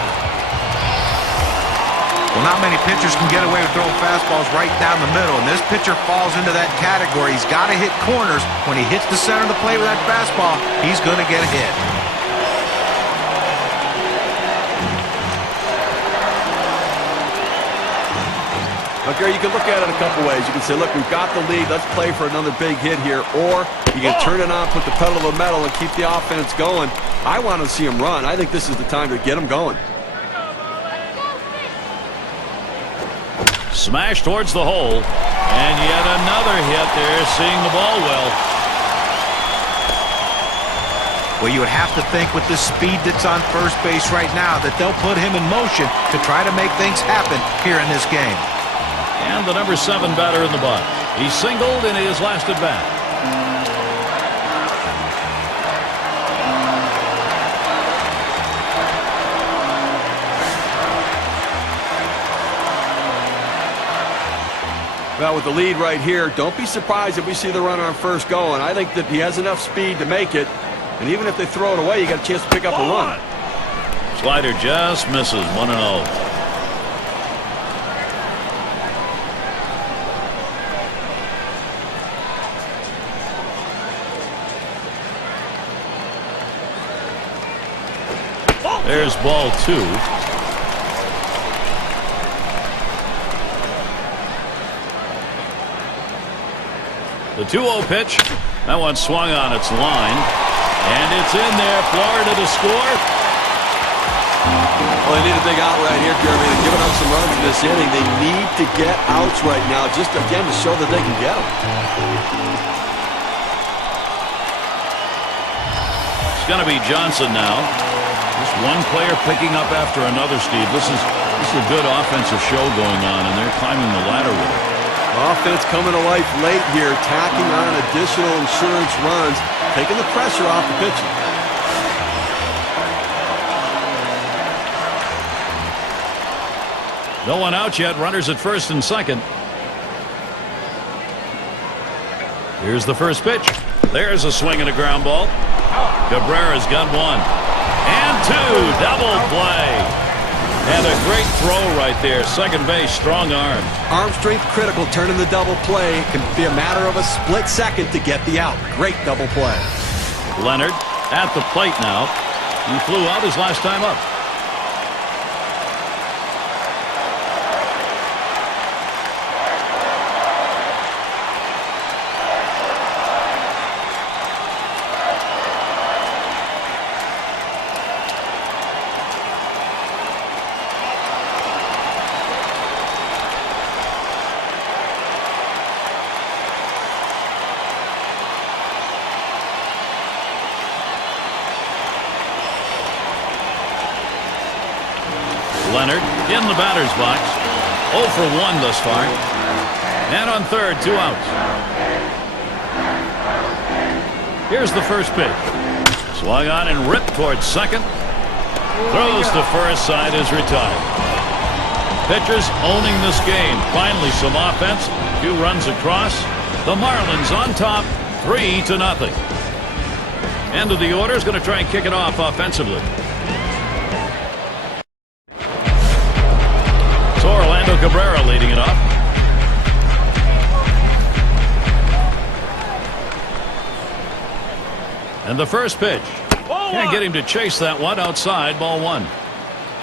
Well, not many pitchers can get away with throwing fastballs right down the middle, and this pitcher falls into that category. He's got to hit corners. When he hits the center of the plate with that fastball, he's going to get hit. Look, Gary, you can look at it a couple ways. You can say, look, we've got the lead. Let's play for another big hit here. Or you can turn it on, put the pedal to the metal, and keep the offense going. I want to see him run. I think this is the time to get him going. Smash towards the hole. And yet another hit there, seeing the ball well. Well, you would have to think with the speed that's on first base right now that they'll put him in motion to try to make things happen here in this game. And the number 7 batter in the box. He singled in his last at bat. Well, with the lead right here, don't be surprised if we see the runner on first going. I think that he has enough speed to make it. And even if they throw it away, you got a chance to pick up a run. Slider just misses. 1-0. There's ball 2. The 2-0 pitch. That one swung on its line. And it's in there. Florida to score. Well, they need a big out right here, Jeremy. They're giving up some runs in this inning. They need to get outs right now, just again to show that they can get them. It's going to be Johnson now. Just one player picking up after another, Steve. This is a good offensive show going on, and they're climbing the ladder with it. Offense coming to life late here, tacking on additional insurance runs, taking the pressure off the pitching. No one out yet. Runners at first and second. Here's the first pitch. There's a swing and a ground ball. Cabrera's got 1 and 2. Double play. And a great throw right there. Second base, strong arm. Arm strength critical, turning the double play. It can be a matter of a split second to get the out. Great double play. Leonard at the plate now. He flew out his last time up. Leonard in the batter's box. 0 for 1 thus far. And on third, 2 outs. Here's the first pitch. Swung on and ripped towards second. Throws to first, side is retired. Pitchers owning this game. Finally some offense. 2 runs across. The Marlins on top, 3-0. End of the order is going to try and kick it off offensively. Orlando Cabrera leading it off. And the first pitch. Can't get him to chase that one outside. Ball 1.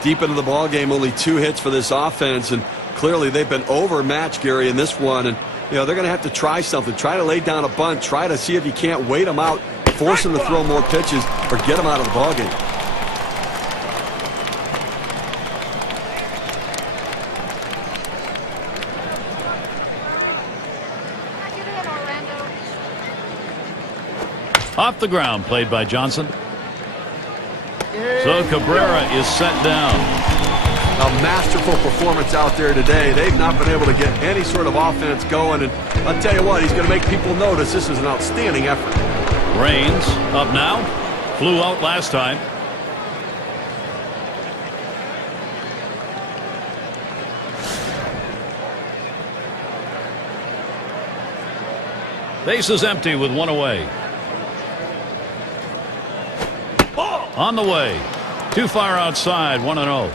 Deep into the ball game, only 2 hits for this offense, and clearly they've been overmatched, Gary, in this one. And they're going to have to try something. Try to lay down a bunt. Try to see if you can't wait them out, force them to throw more pitches, or get them out of the ball game. Off the ground, played by Johnson. So Cabrera is set down. A masterful performance out there today. They've not been able to get any sort of offense going, and I'll tell you what, he's going to make people notice this is an outstanding effort. Raines up now. Flew out last time. Base is empty with 1 away. On the way. Too far outside. 1-0.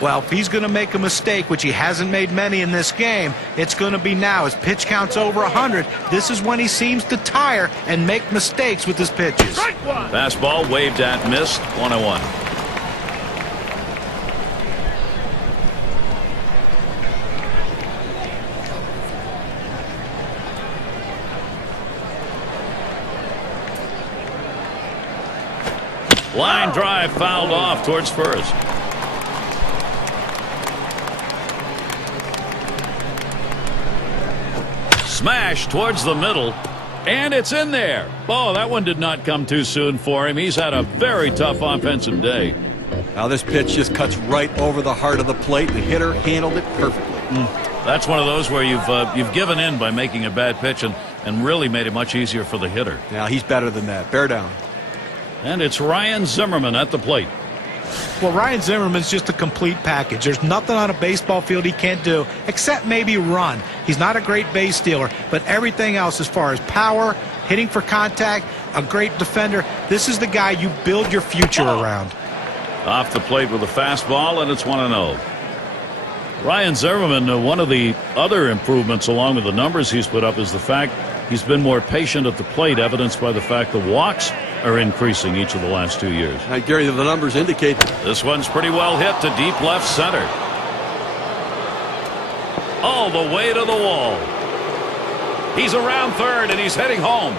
Well, if he's going to make a mistake, which he hasn't made many in this game, it's going to be now. His pitch count's over 100. This is when he seems to tire and make mistakes with his pitches. Fastball waved at, missed, 1-1. Line drive fouled off towards first. Smash towards the middle, and it's in there. Oh, that one did not come too soon for him. He's had a very tough offensive day. Now this pitch just cuts right over the heart of the plate. The hitter handled it perfectly. That's one of those where you've given in by making a bad pitch and really made it much easier for the hitter. Now he's better than that. Bear down. And it's Ryan Zimmerman at the plate. Well, Ryan Zimmerman's just a complete package. There's nothing on a baseball field he can't do except maybe run. He's not a great base stealer, but everything else as far as power, hitting for contact, a great defender, this is the guy you build your future around. Off the plate with a fastball, and it's 1-0. Ryan Zimmerman, one of the other improvements along with the numbers he's put up is the fact he's been more patient at the plate, evidenced by the fact the walks are increasing each of the last 2 years. Gary, the numbers indicate this one's pretty well hit to deep left center. All the way to the wall. He's around third and he's heading home.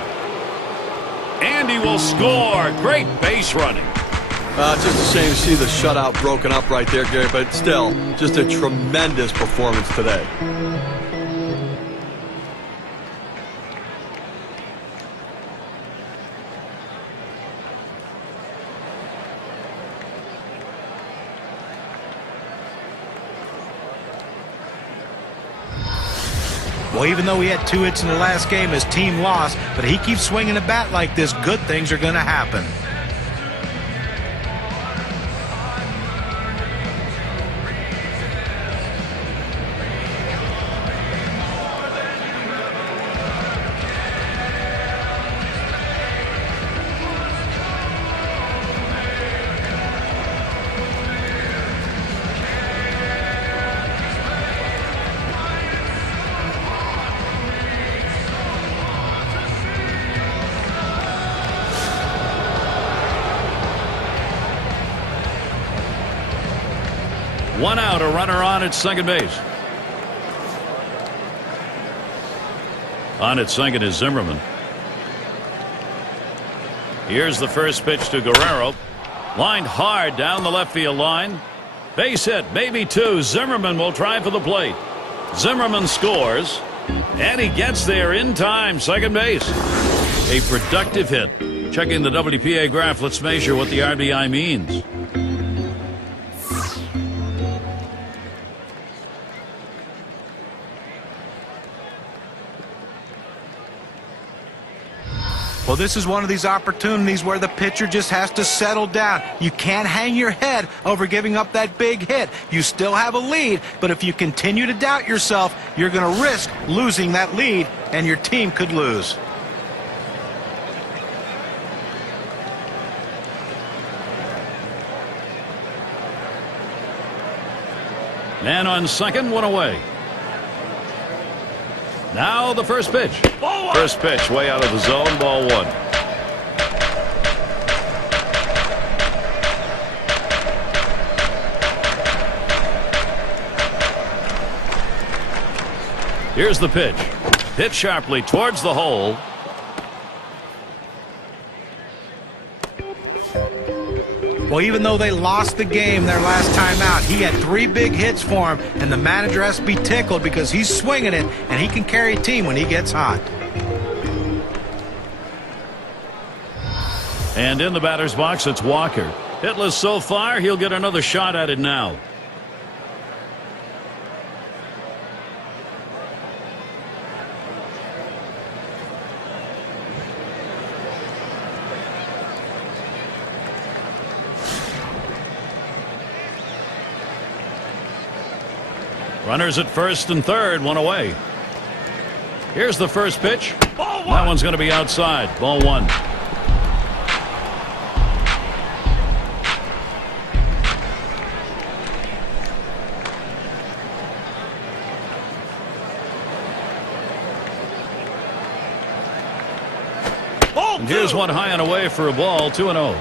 And he will score. Great base running. Just a shame to see the shutout broken up right there, Gary, but still, just a tremendous performance today. Well, even though he had 2 hits in the last game, his team lost, but he keeps swinging a bat like this, good things are going to happen. One out, a runner on at second base. On at second is Zimmerman. Here's the first pitch to Guerrero. Lined hard down the left field line. Base hit, maybe 2. Zimmerman will try for the plate. Zimmerman scores, and he gets there in time, second base. A productive hit. Checking the WPA graph, let's measure what the RBI means. Well, this is one of these opportunities where the pitcher just has to settle down. You can't hang your head over giving up that big hit. You still have a lead, but if you continue to doubt yourself, you're going to risk losing that lead, and your team could lose. Man on second, one away. Now the first pitch. First pitch way out of the zone, ball 1. Here's the pitch. Hit sharply towards the hole. Well, even though they lost the game their last time out, he had 3 big hits for him, and the manager has to be tickled because he's swinging it, and he can carry a team when he gets hot. And in the batter's box, it's Walker. Hitless so far, he'll get another shot at it now. Runners at first and third, one away. Here's the first pitch. That one's going to be outside. Ball 1. And here's one high and away for a ball, 2-0.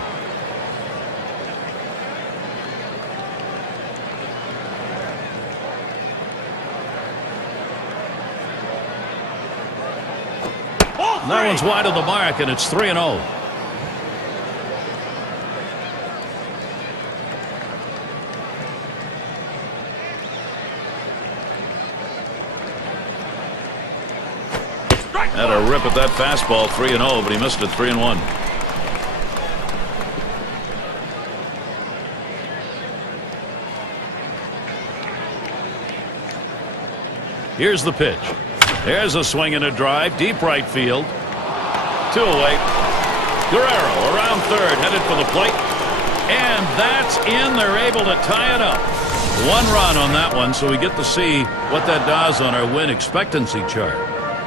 That one's wide of the mark, and it's 3-0. Had a rip at that fastball, 3-0, but he missed it, 3-1. Here's the pitch. There's a swing and a drive, deep right field. 2 away. Guerrero around third, headed for the plate. And that's in. They're able to tie it up. 1 run on that one, so we get to see what that does on our win expectancy chart.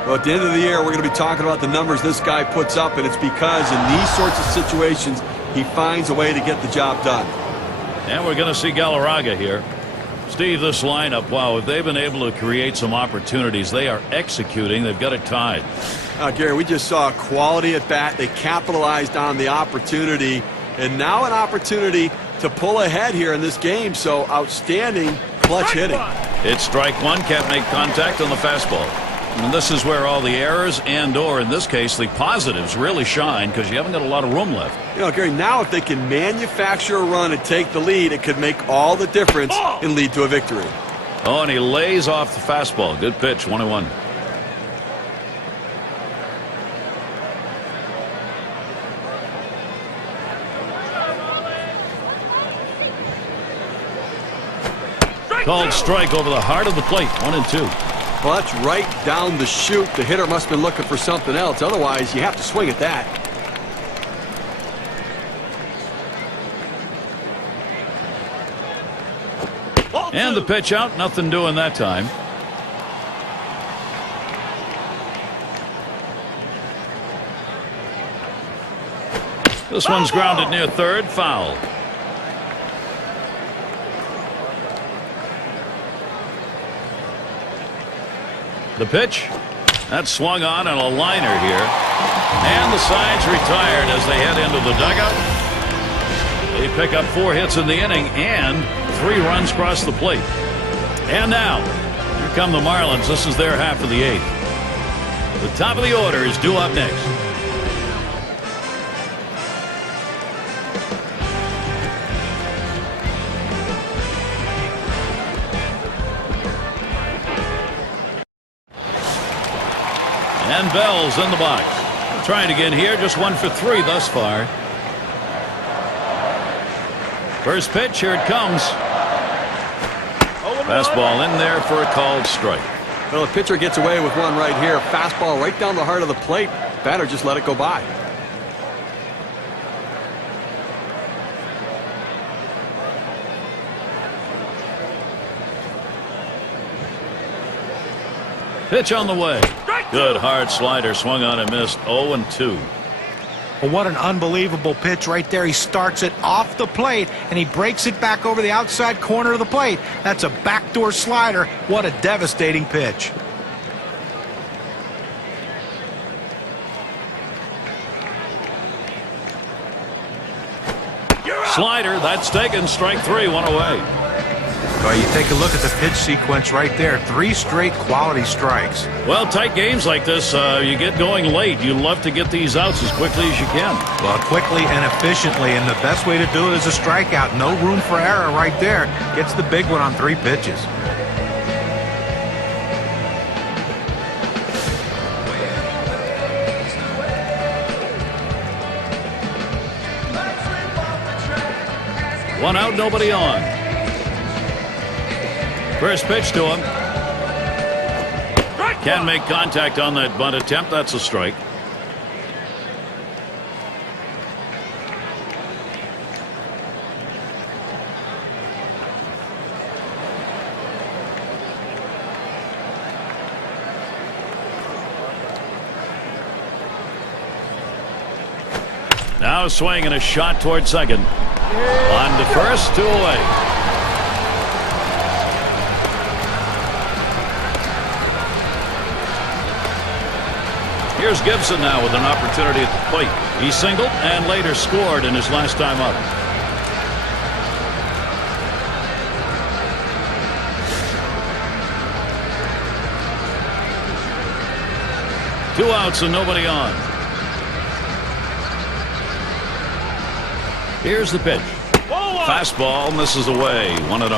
Well, at the end of the year, we're going to be talking about the numbers this guy puts up, and it's because in these sorts of situations, he finds a way to get the job done. And we're going to see Galarraga here. Steve, this lineup, wow, if they've been able to create some opportunities, they are executing. They've got it tied. Gary, we just saw a quality at bat. They capitalized on the opportunity, and now an opportunity to pull ahead here in this game. So outstanding clutch hitting. It's strike one. Can't make contact on the fastball. And this is where all the errors and/or, in this case, the positives really shine because you haven't got a lot of room left. You know, Gary, now if they can manufacture a run and take the lead, it could make all the difference and lead to a victory. Oh, and he lays off the fastball. Good pitch, 1-1. Called strike over the heart of the plate, 1-2. Well, that's right down the chute. The hitter must have been looking for something else. Otherwise, you have to swing at that. And the pitch out. Nothing doing that time. This one's grounded near third. Foul. The pitch. That's swung on a liner here. And the side's retired as they head into the dugout. They pick up 4 hits in the inning and 3 runs across the plate. And now, here come the Marlins. This is their half of the 8th. The top of the order is due up next. And Bell's in the box. Trying again here, just 1 for 3 thus far. First pitch, here it comes. Fastball in there for a called strike. Well, the pitcher gets away with one right here. Fastball right down the heart of the plate. Batter just let it go by. Pitch on the way. Good hard slider, swung on and missed. 0-2. Well, what an unbelievable pitch right there. He starts it off the plate and he breaks it back over the outside corner of the plate. That's a backdoor slider. What a devastating pitch. Slider, that's taken. Strike 3, 1 away. Well, you take a look at the pitch sequence right there. 3 straight quality strikes. Well, tight games like this, you get going late. You love to get these outs as quickly as you can. Well, quickly and efficiently, and the best way to do it is a strikeout. No room for error right there. Gets the big one on 3 pitches. One out, nobody on. First pitch to him. Can't make contact on that bunt attempt. That's a strike. Now a swing and a shot toward second. On to first, 2 away. Here's Gibson now with an opportunity at the plate. He singled and later scored in his last time up. Two outs and nobody on. Here's the pitch. Fastball misses away. 1-0.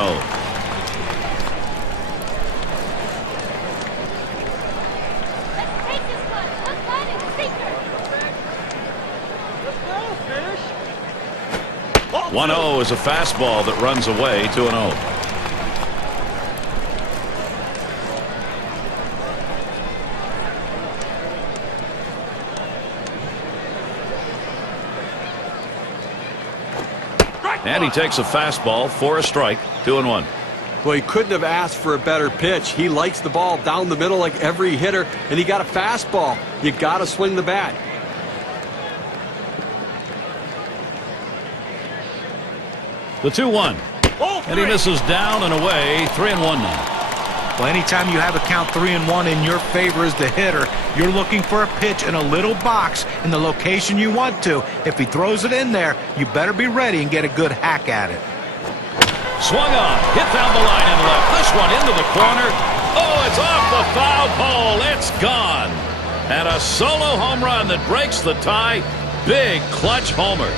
Let's 1-0 is a fastball that runs away. 2-0. And he takes a fastball for a strike. 2-1. Well, he couldn't have asked for a better pitch. He likes the ball down the middle like every hitter, and he got a fastball. You got to swing the bat. The 2-1. And he misses down and away. 3-1 now. Well, anytime you have a count 3-1 in your favor as the hitter, you're looking for a pitch in a little box in the location you want to. If he throws it in there, you better be ready and get a good hack at it. Swung on, hit down the line and left. This one into the corner. Oh, it's off the foul pole. It's gone. And a solo home run that breaks the tie. Big clutch homer.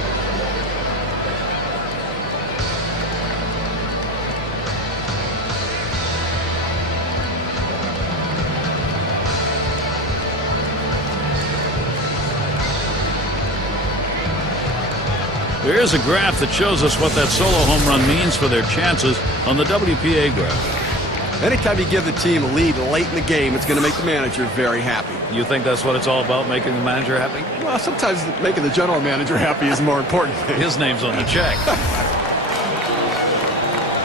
Here's a graph that shows us what that solo home run means for their chances on the WPA graph. Anytime you give the team a lead late in the game, it's going to make the manager very happy. You think that's what it's all about, making the manager happy? Well, sometimes making the general manager happy is the more important thing. His name's on the check.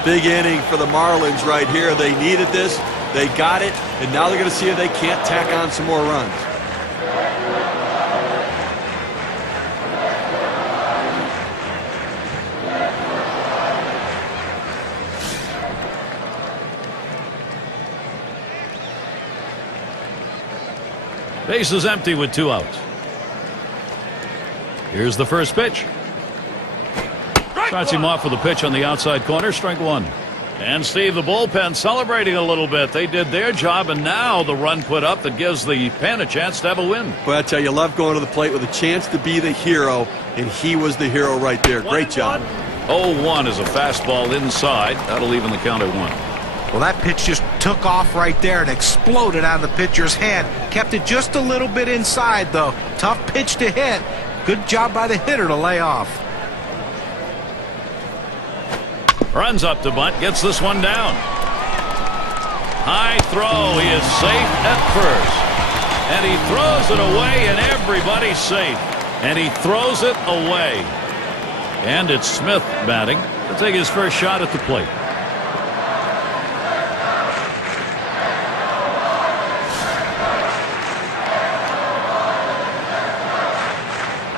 Big inning for the Marlins right here. They needed this. They got it. And now they're going to see if they can't tack on some more runs. Base is empty with 2 outs. Here's the first pitch. Starts him off with a pitch on the outside corner. Strike 1. And Steve, the bullpen celebrating a little bit. They did their job, and now the run put up that gives the pen a chance to have a win. But I tell you, love going to the plate with a chance to be the hero, and he was the hero right there. Great job. 0-1 is a fastball inside. That'll even the count at 1. Well, that pitch just took off right there and exploded out of the pitcher's hand. Kept it just a little bit inside, though. Tough pitch to hit. Good job by the hitter to lay off. Runs up to bunt, gets this one down. High throw, he is safe at first. And he throws it away, and everybody's safe. And he throws it away. And it's Smith batting to take his first shot at the plate.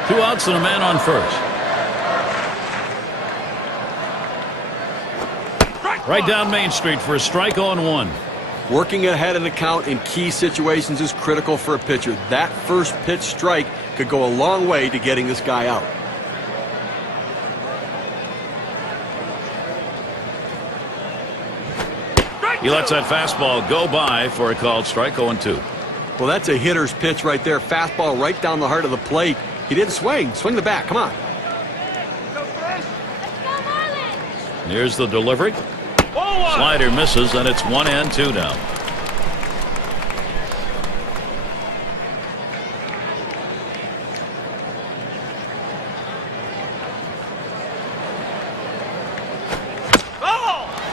Two outs and a man on first. Right down Main Street for a strike. 0-1. Working ahead of the count in key situations is critical for a pitcher. That first pitch strike could go a long way to getting this guy out. He lets that fastball go by for a called strike. 0-2. Well, that's a hitter's pitch right there. Fastball right down the heart of the plate. He didn't swing. Swing the bat. Come on. Here's the delivery. Slider misses, and it's 1-2 now.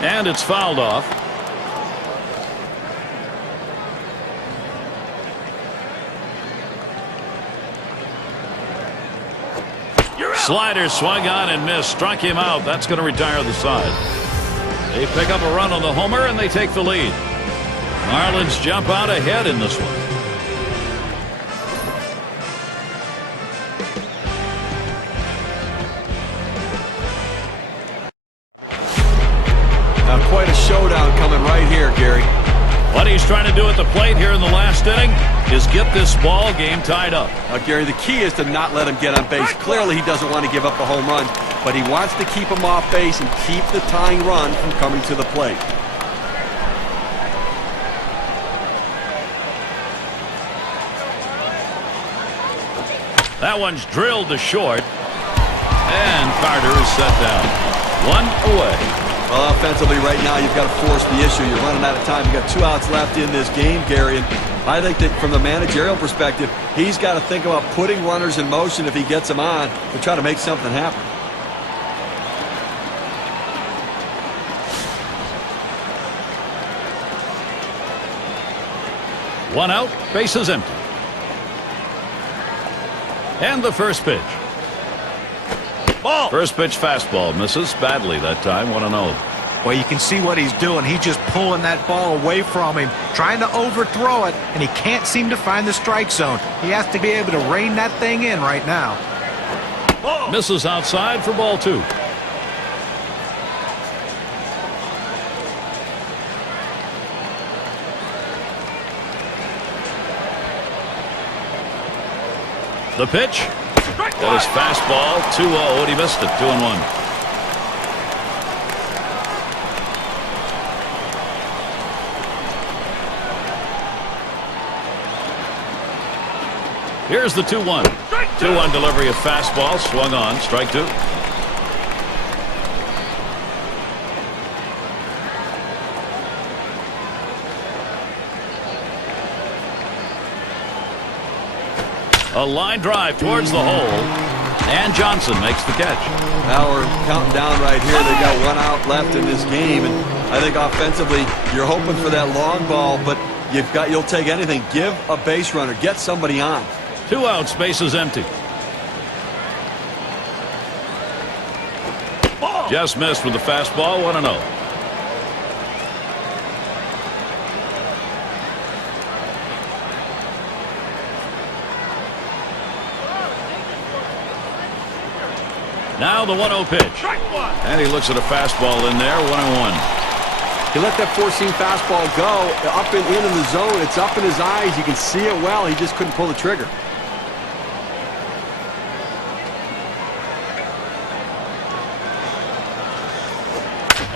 And it's fouled off. Slider swung on and missed. Struck him out. That's going to retire the side. They pick up a run on the homer, and they take the lead. Marlins jump out ahead in this one. Quite a showdown coming right here, Gary. What he's trying to do at the plate here in the last inning is get this ball game tied up. Gary, the key is to not let him get on base. Clearly, he doesn't want to give up a home run, but he wants to keep him off base and keep the tying run from coming to the plate. That one's drilled to short, and Carter is set down. One away. Well, offensively right now, you've got to force the issue. You're running out of time. You've got 2 outs left in this game, Gary. And I think that from the managerial perspective, he's got to think about putting runners in motion if he gets them on to try to make something happen. One out, bases empty. And the first pitch. Ball. First pitch fastball misses badly that time. 1-0. Well, you can see what he's doing. He's just pulling that ball away from him, trying to overthrow it, and he can't seem to find the strike zone. He has to be able to rein that thing in right now. Ball. Misses outside for ball 2. The pitch. That is fastball, 2-0, and he missed it, 2-1. Here's the 2-1. 2-1 delivery of fastball, swung on, strike 2. A line drive towards the hole, and Johnson makes the catch. Now we're counting down right here. They got 1 out left in this game, and I think offensively you're hoping for that long ball, but you'll take anything. Give a base runner, get somebody on. 2 outs, bases empty. Just missed with the fastball, 1-0. Now the 1-0 pitch. And he looks at a fastball in there, 1-1. He let that four-seam fastball go up and in the zone. It's up in his eyes. You can see it well. He just couldn't pull the trigger.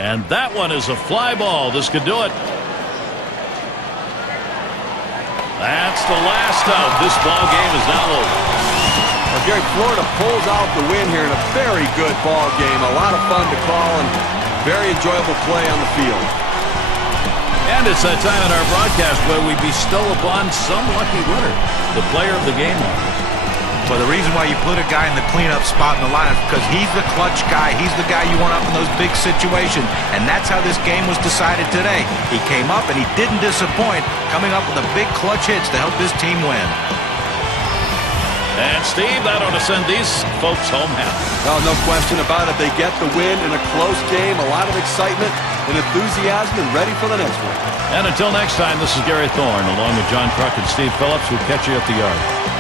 And that one is a fly ball. This could do it. That's the last out. This ball game is now over. Well, Gary, Florida pulls out the win here in a very good ball game. A lot of fun to call and very enjoyable play on the field. And it's that time in our broadcast where we bestow upon some lucky winner, the player of the game. Well, the reason why you put a guy in the cleanup spot in the lineup is because he's the clutch guy. He's the guy you want up in those big situations. And that's how this game was decided today. He came up and he didn't disappoint, coming up with a big clutch hits to help his team win. And Steve, that ought to send these folks home happy. Well, no question about it. They get the win in a close game, a lot of excitement and enthusiasm, and ready for the next one. And until next time, this is Gary Thorne, along with John Kruk and Steve Phillips, who catch you at the yard.